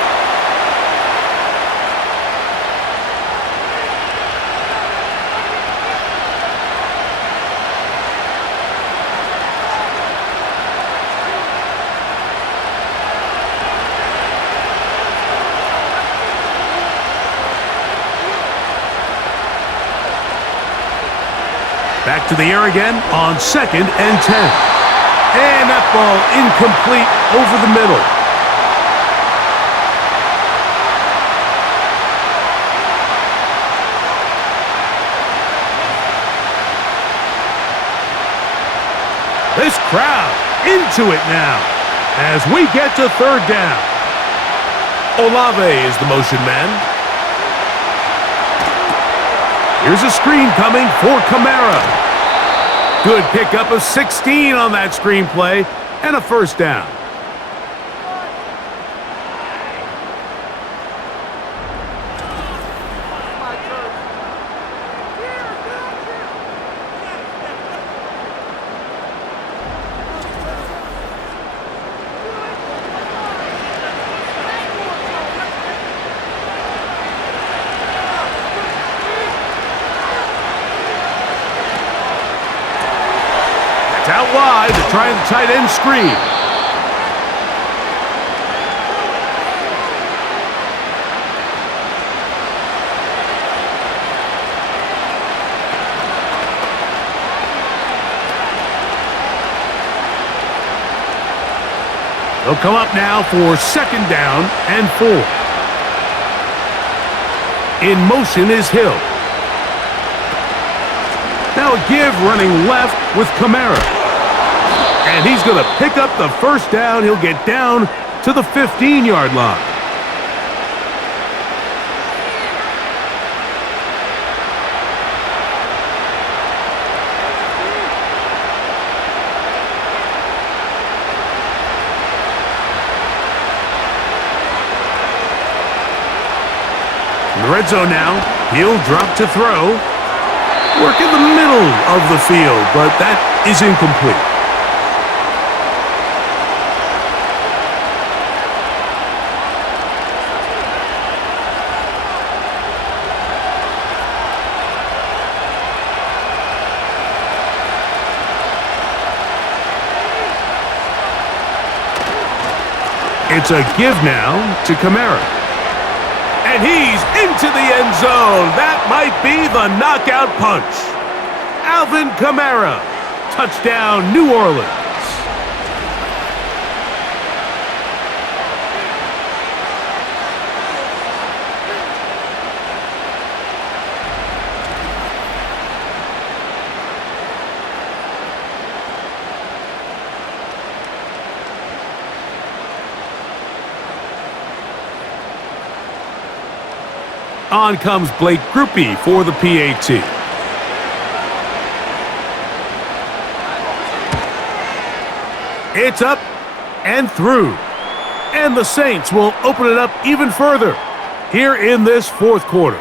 Back to the air again on 2nd and 10. And that ball incomplete over the middle. This crowd into it now as we get to third down. Olave is the motion man. Here's a screen coming for Kamara. Good pickup of 16 on that screen play and a first down. Out wide to try the tight end screen. They'll come up now for 2nd down and 4. In motion is Hill. Now a give running left with Kamara. And he's going to pick up the first down. He'll get down to the 15-yard line. In the red zone now, he'll drop to throw. Work in the middle of the field, but that is incomplete. It's a give now to Kamara. And he's into the end zone. That might be the knockout punch. Alvin Kamara, touchdown, New Orleans. On comes Blake Grupe for the PAT. It's up and through. And the Saints will open it up even further here in this fourth quarter.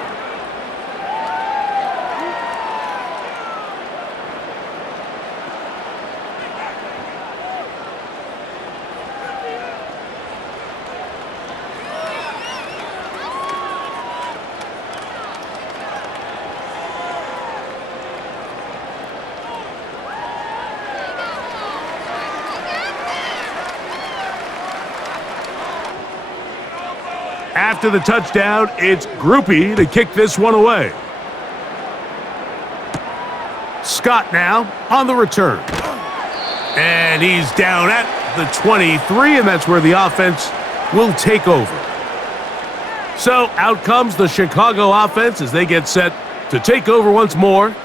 After the touchdown, it's Grupe to kick this one away. Scott now on the return. And he's down at the 23, and that's where the offense will take over. So out comes the Chicago offense as they get set to take over once more.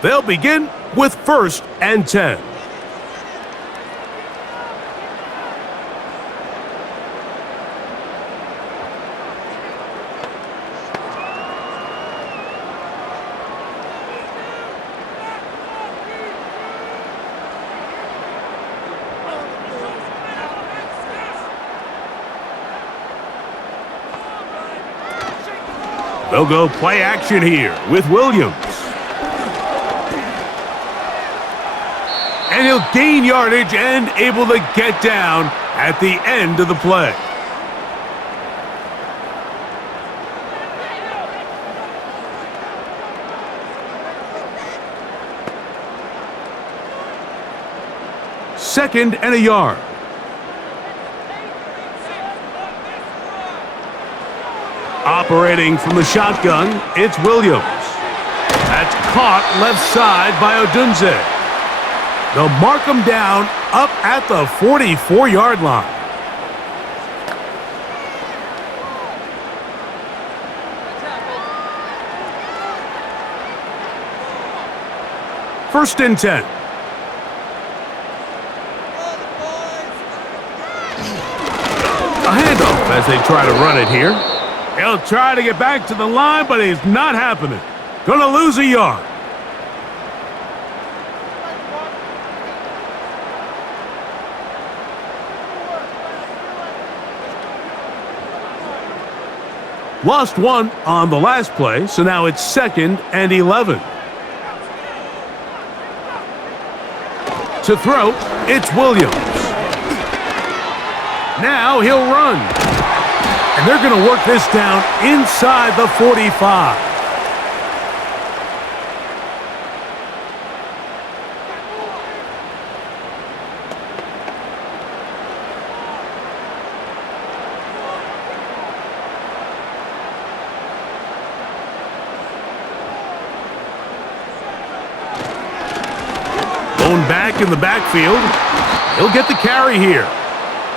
They'll begin with 1st and 10. They'll go play action here with Williams. And he'll gain yardage and able to get down at the end of the play. Second and a yard. Operating from the shotgun, it's Williams. That's caught left side by Odunze. They'll mark him down up at the 44-yard line. First and 10. A handoff as they try to run it here. He'll try to get back to the line, but it's not happening. Gonna lose a yard. Lost one on the last play, so now it's 2nd and 11. To throw, it's Williams. Now he'll run. And they're going to work this down inside the 45. Going back in the backfield. He'll get the carry here.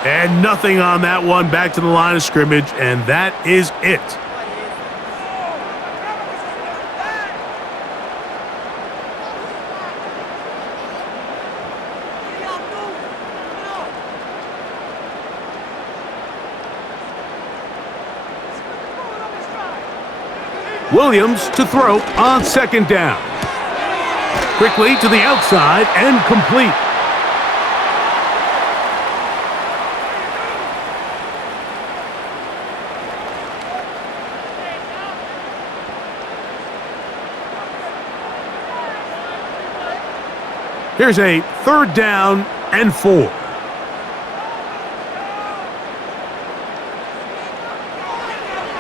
And nothing on that one, back to the line of scrimmage, and that is it. Williams to throw on 2nd down. Quickly to the outside and complete. Here's a 3rd down and 4.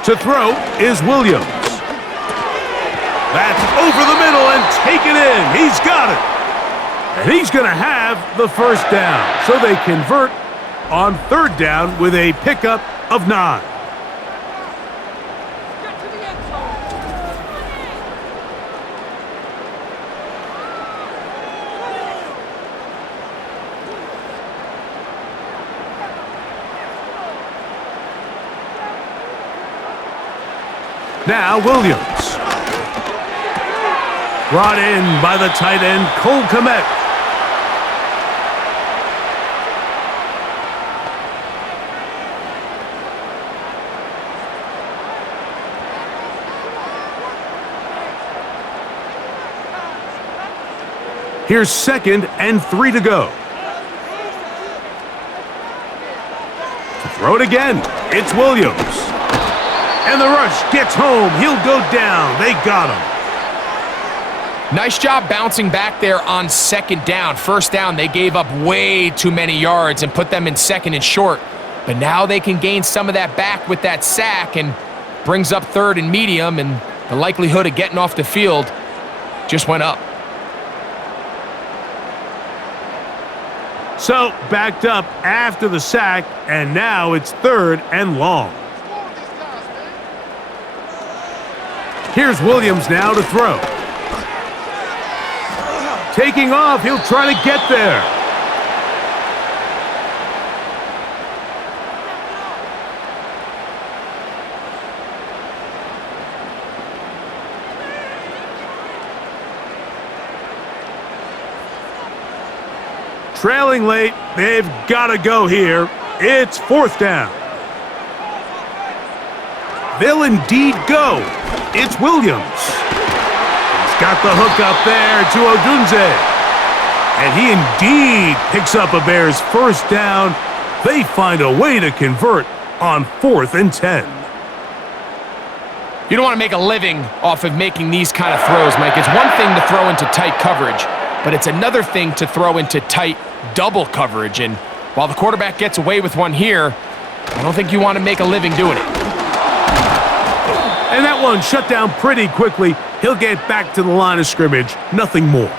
To throw is Williams. That's over the middle and taken in. He's got it. And he's going to have the 1st down. So they convert on 3rd down with a pickup of 9. Now Williams. Brought in by the tight end, Cole Kmet. Here's 2nd and 3 to go. To throw it again, it's Williams. And the rush gets home. He'll go down. They got him. Nice job bouncing back there on 2nd down. 1st down, they gave up way too many yards and put them in 2nd and short. But now they can gain some of that back with that sack and brings up 3rd and medium, and the likelihood of getting off the field just went up. So, backed up after the sack, and now it's 3rd and long. Here's Williams now to throw. Taking off, he'll try to get there. Trailing late, they've got to go here. It's 4th down. They'll indeed go. It's Williams. He's got the hook up there to Odunze. And he indeed picks up a Bears 1st down. They find a way to convert on 4th and 10. You don't want to make a living off of making these kind of throws, Mike. It's one thing to throw into tight coverage, but it's another thing to throw into tight double coverage. And while the quarterback gets away with one here, I don't think you want to make a living doing it. And that one shut down pretty quickly. He'll get back to the line of scrimmage. Nothing more.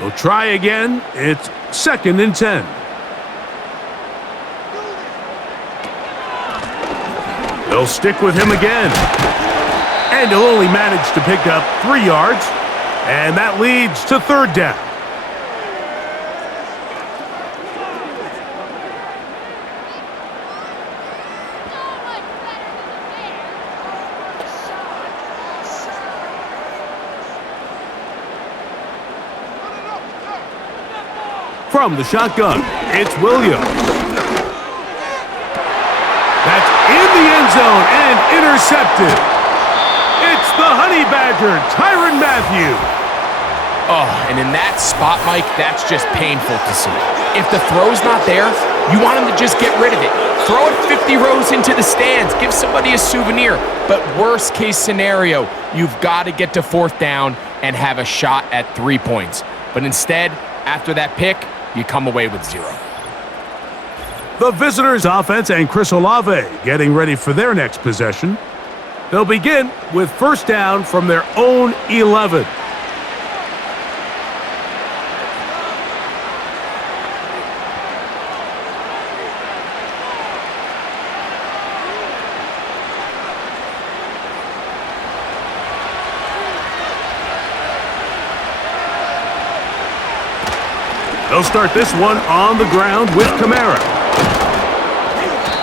We'll try again. It's 2nd and 10. They'll stick with him again. And he'll only manage to pick up 3 yards. And that leads to 3rd down. From the shotgun, it's Williams. That's in the end zone and intercepted. It's the Honey Badger, Tyrann Mathieu. Oh, and in that spot, Mike, that's just painful to see. If the throw's not there, you want him to just get rid of it. Throw it 50 rows into the stands. Give somebody a souvenir. But worst case scenario, you've got to get to 4th down and have a shot at 3 points. But instead, after that pick, you come away with 0. The visitors' offense and Chris Olave getting ready for their next possession. They'll begin with 1st down from their own 11. They'll start this one on the ground with Kamara.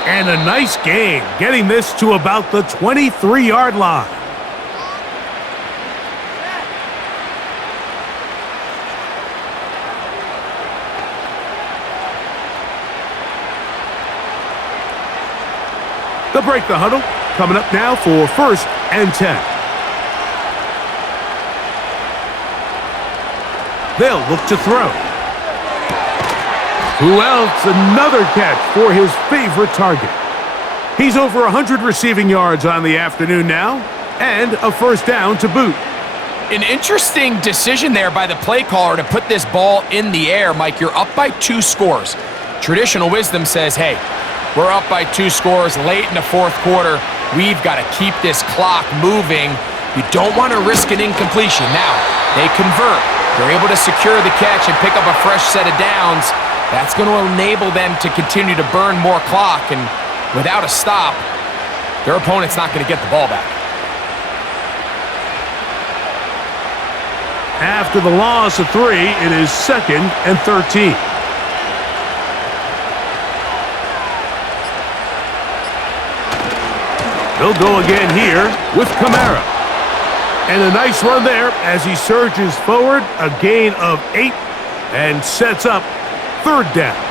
And a nice gain, getting this to about the 23-yard line. They'll break the huddle, coming up now for 1st and 10. They'll look to throw. Who else? Another catch for his favorite target. He's over 100 receiving yards on the afternoon now, and a 1st down to boot. An interesting decision there by the play caller to put this ball in the air. Mike, you're up by 2 scores. Traditional wisdom says, hey, we're up by 2 scores late in the 4th quarter. We've got to keep this clock moving. You don't want to risk an incompletion. Now, they convert. They're able to secure the catch and pick up a fresh set of downs. That's going to enable them to continue to burn more clock, and without a stop, their opponent's not going to get the ball back. After the loss of 3, it is 2nd and 13. He'll go again here with Kamara. And a nice run there as he surges forward, a gain of 8, and sets up 3rd down.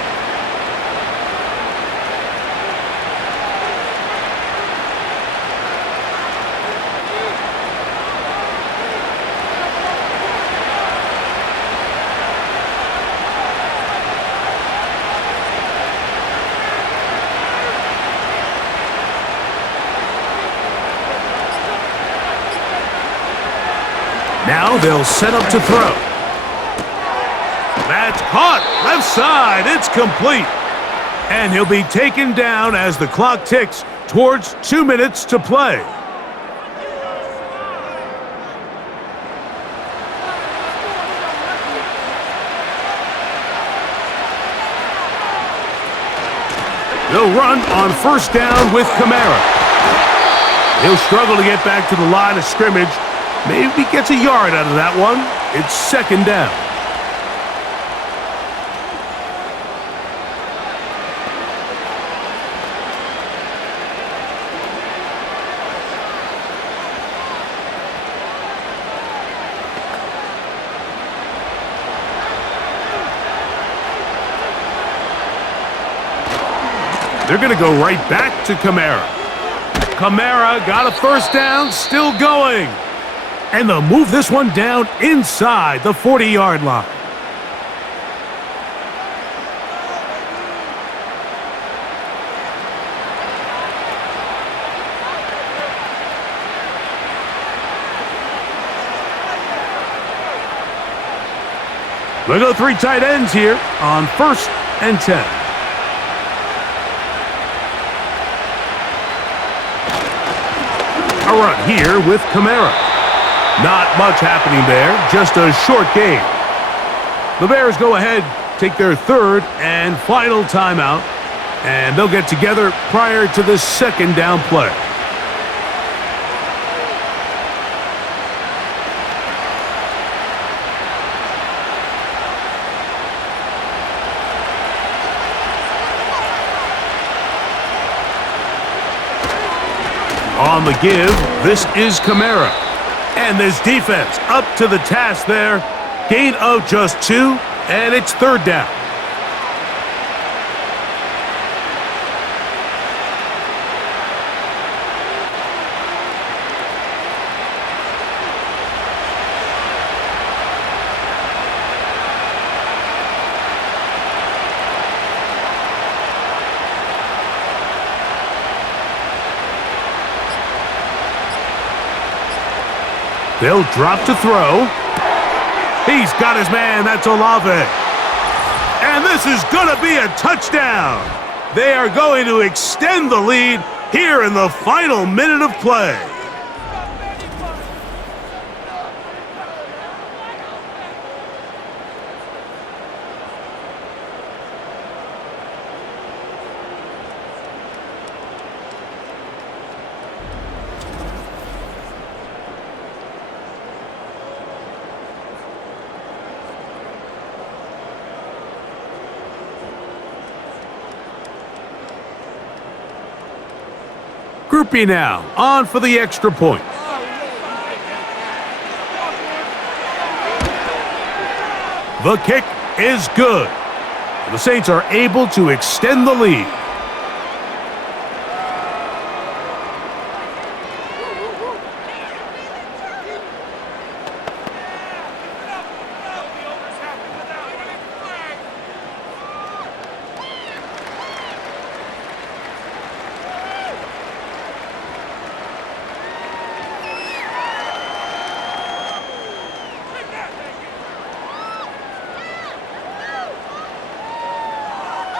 Now they'll set up to throw. That's caught. Left side. It's complete. And he'll be taken down as the clock ticks towards 2 minutes to play. They'll run on 1st down with Kamara. He'll struggle to get back to the line of scrimmage. Maybe gets a yard out of that one. It's 2nd down. They're going to go right back to Kamara. Kamara got a 1st down, still going. And they'll move this one down inside the 40-yard line. We'll go 3 tight ends here on 1st and 10. A run here with Kamara. Not much happening there, just a short game. The Bears go ahead, take their 3rd and final timeout, and they'll get together prior to the 2nd down play. On the give, this is Kamara. And this defense up to the task there. Gain of just 2, and it's 3rd down. They'll drop to throw. He's got his man. That's Olave. And this is going to be a touchdown. They are going to extend the lead here in the final minute of play. Group B now, on for the extra point. The kick is good. The Saints are able to extend the lead.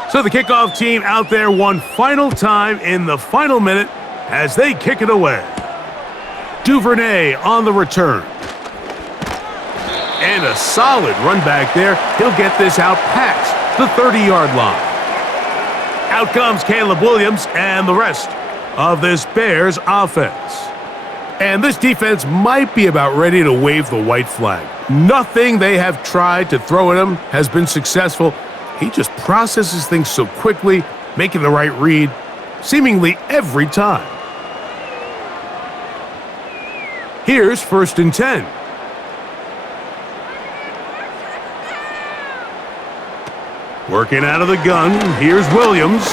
So the kickoff team out there one final time in the final minute as they kick it away. Duvernay on the return. And a solid run back there. He'll get this out past the 30-yard line. Out comes Caleb Williams and the rest of this Bears offense. And this defense might be about ready to wave the white flag. Nothing they have tried to throw at him has been successful. He just processes things so quickly, making the right read, seemingly every time. Here's 1st and 10. Working out of the gun, here's Williams.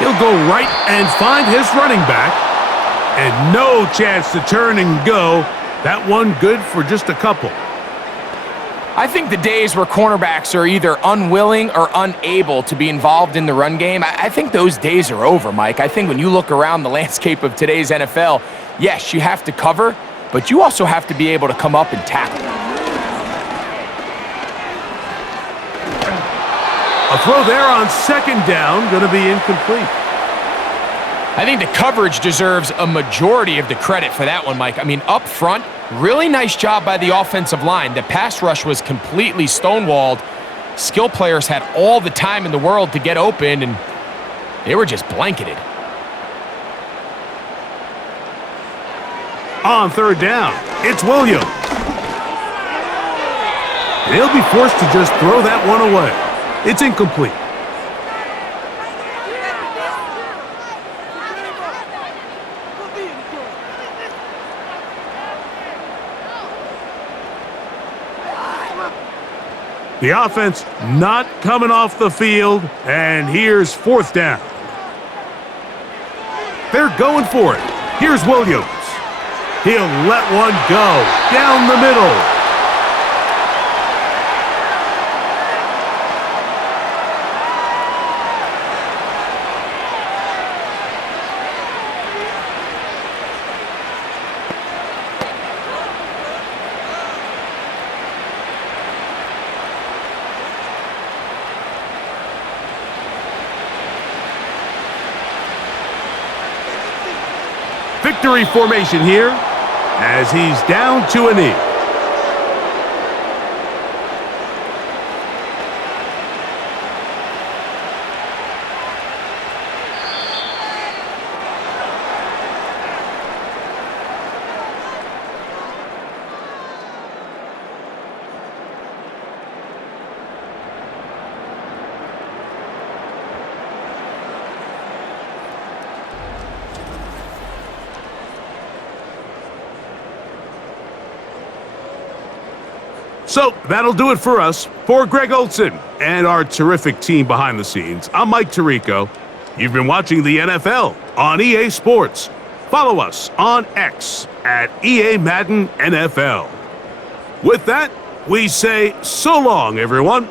He'll go right and find his running back. And no chance to turn and go. That one good for just a couple. I think the days where cornerbacks are either unwilling or unable to be involved in the run game, I think those days are over, Mike. I think when you look around the landscape of today's NFL, yes, you have to cover, but you also have to be able to come up and tackle. A throw there on 2nd down, going to be incomplete. I think the coverage deserves a majority of the credit for that one, Mike. I mean, up front, really nice job by the offensive line. The pass rush was completely stonewalled. Skill players had all the time in the world to get open, and they were just blanketed. On 3rd down, it's Williams. And he'll be forced to just throw that one away. It's incomplete. The offense not coming off the field, and here's 4th down. They're going for it. Here's Williams. He'll let one go down the middle. Victory formation here as he's down to a knee. So that'll do it for us. For Greg Olson and our terrific team behind the scenes, I'm Mike Tirico. You've been watching the NFL on EA Sports. Follow us on X at EA Madden NFL. With that, we say so long, everyone.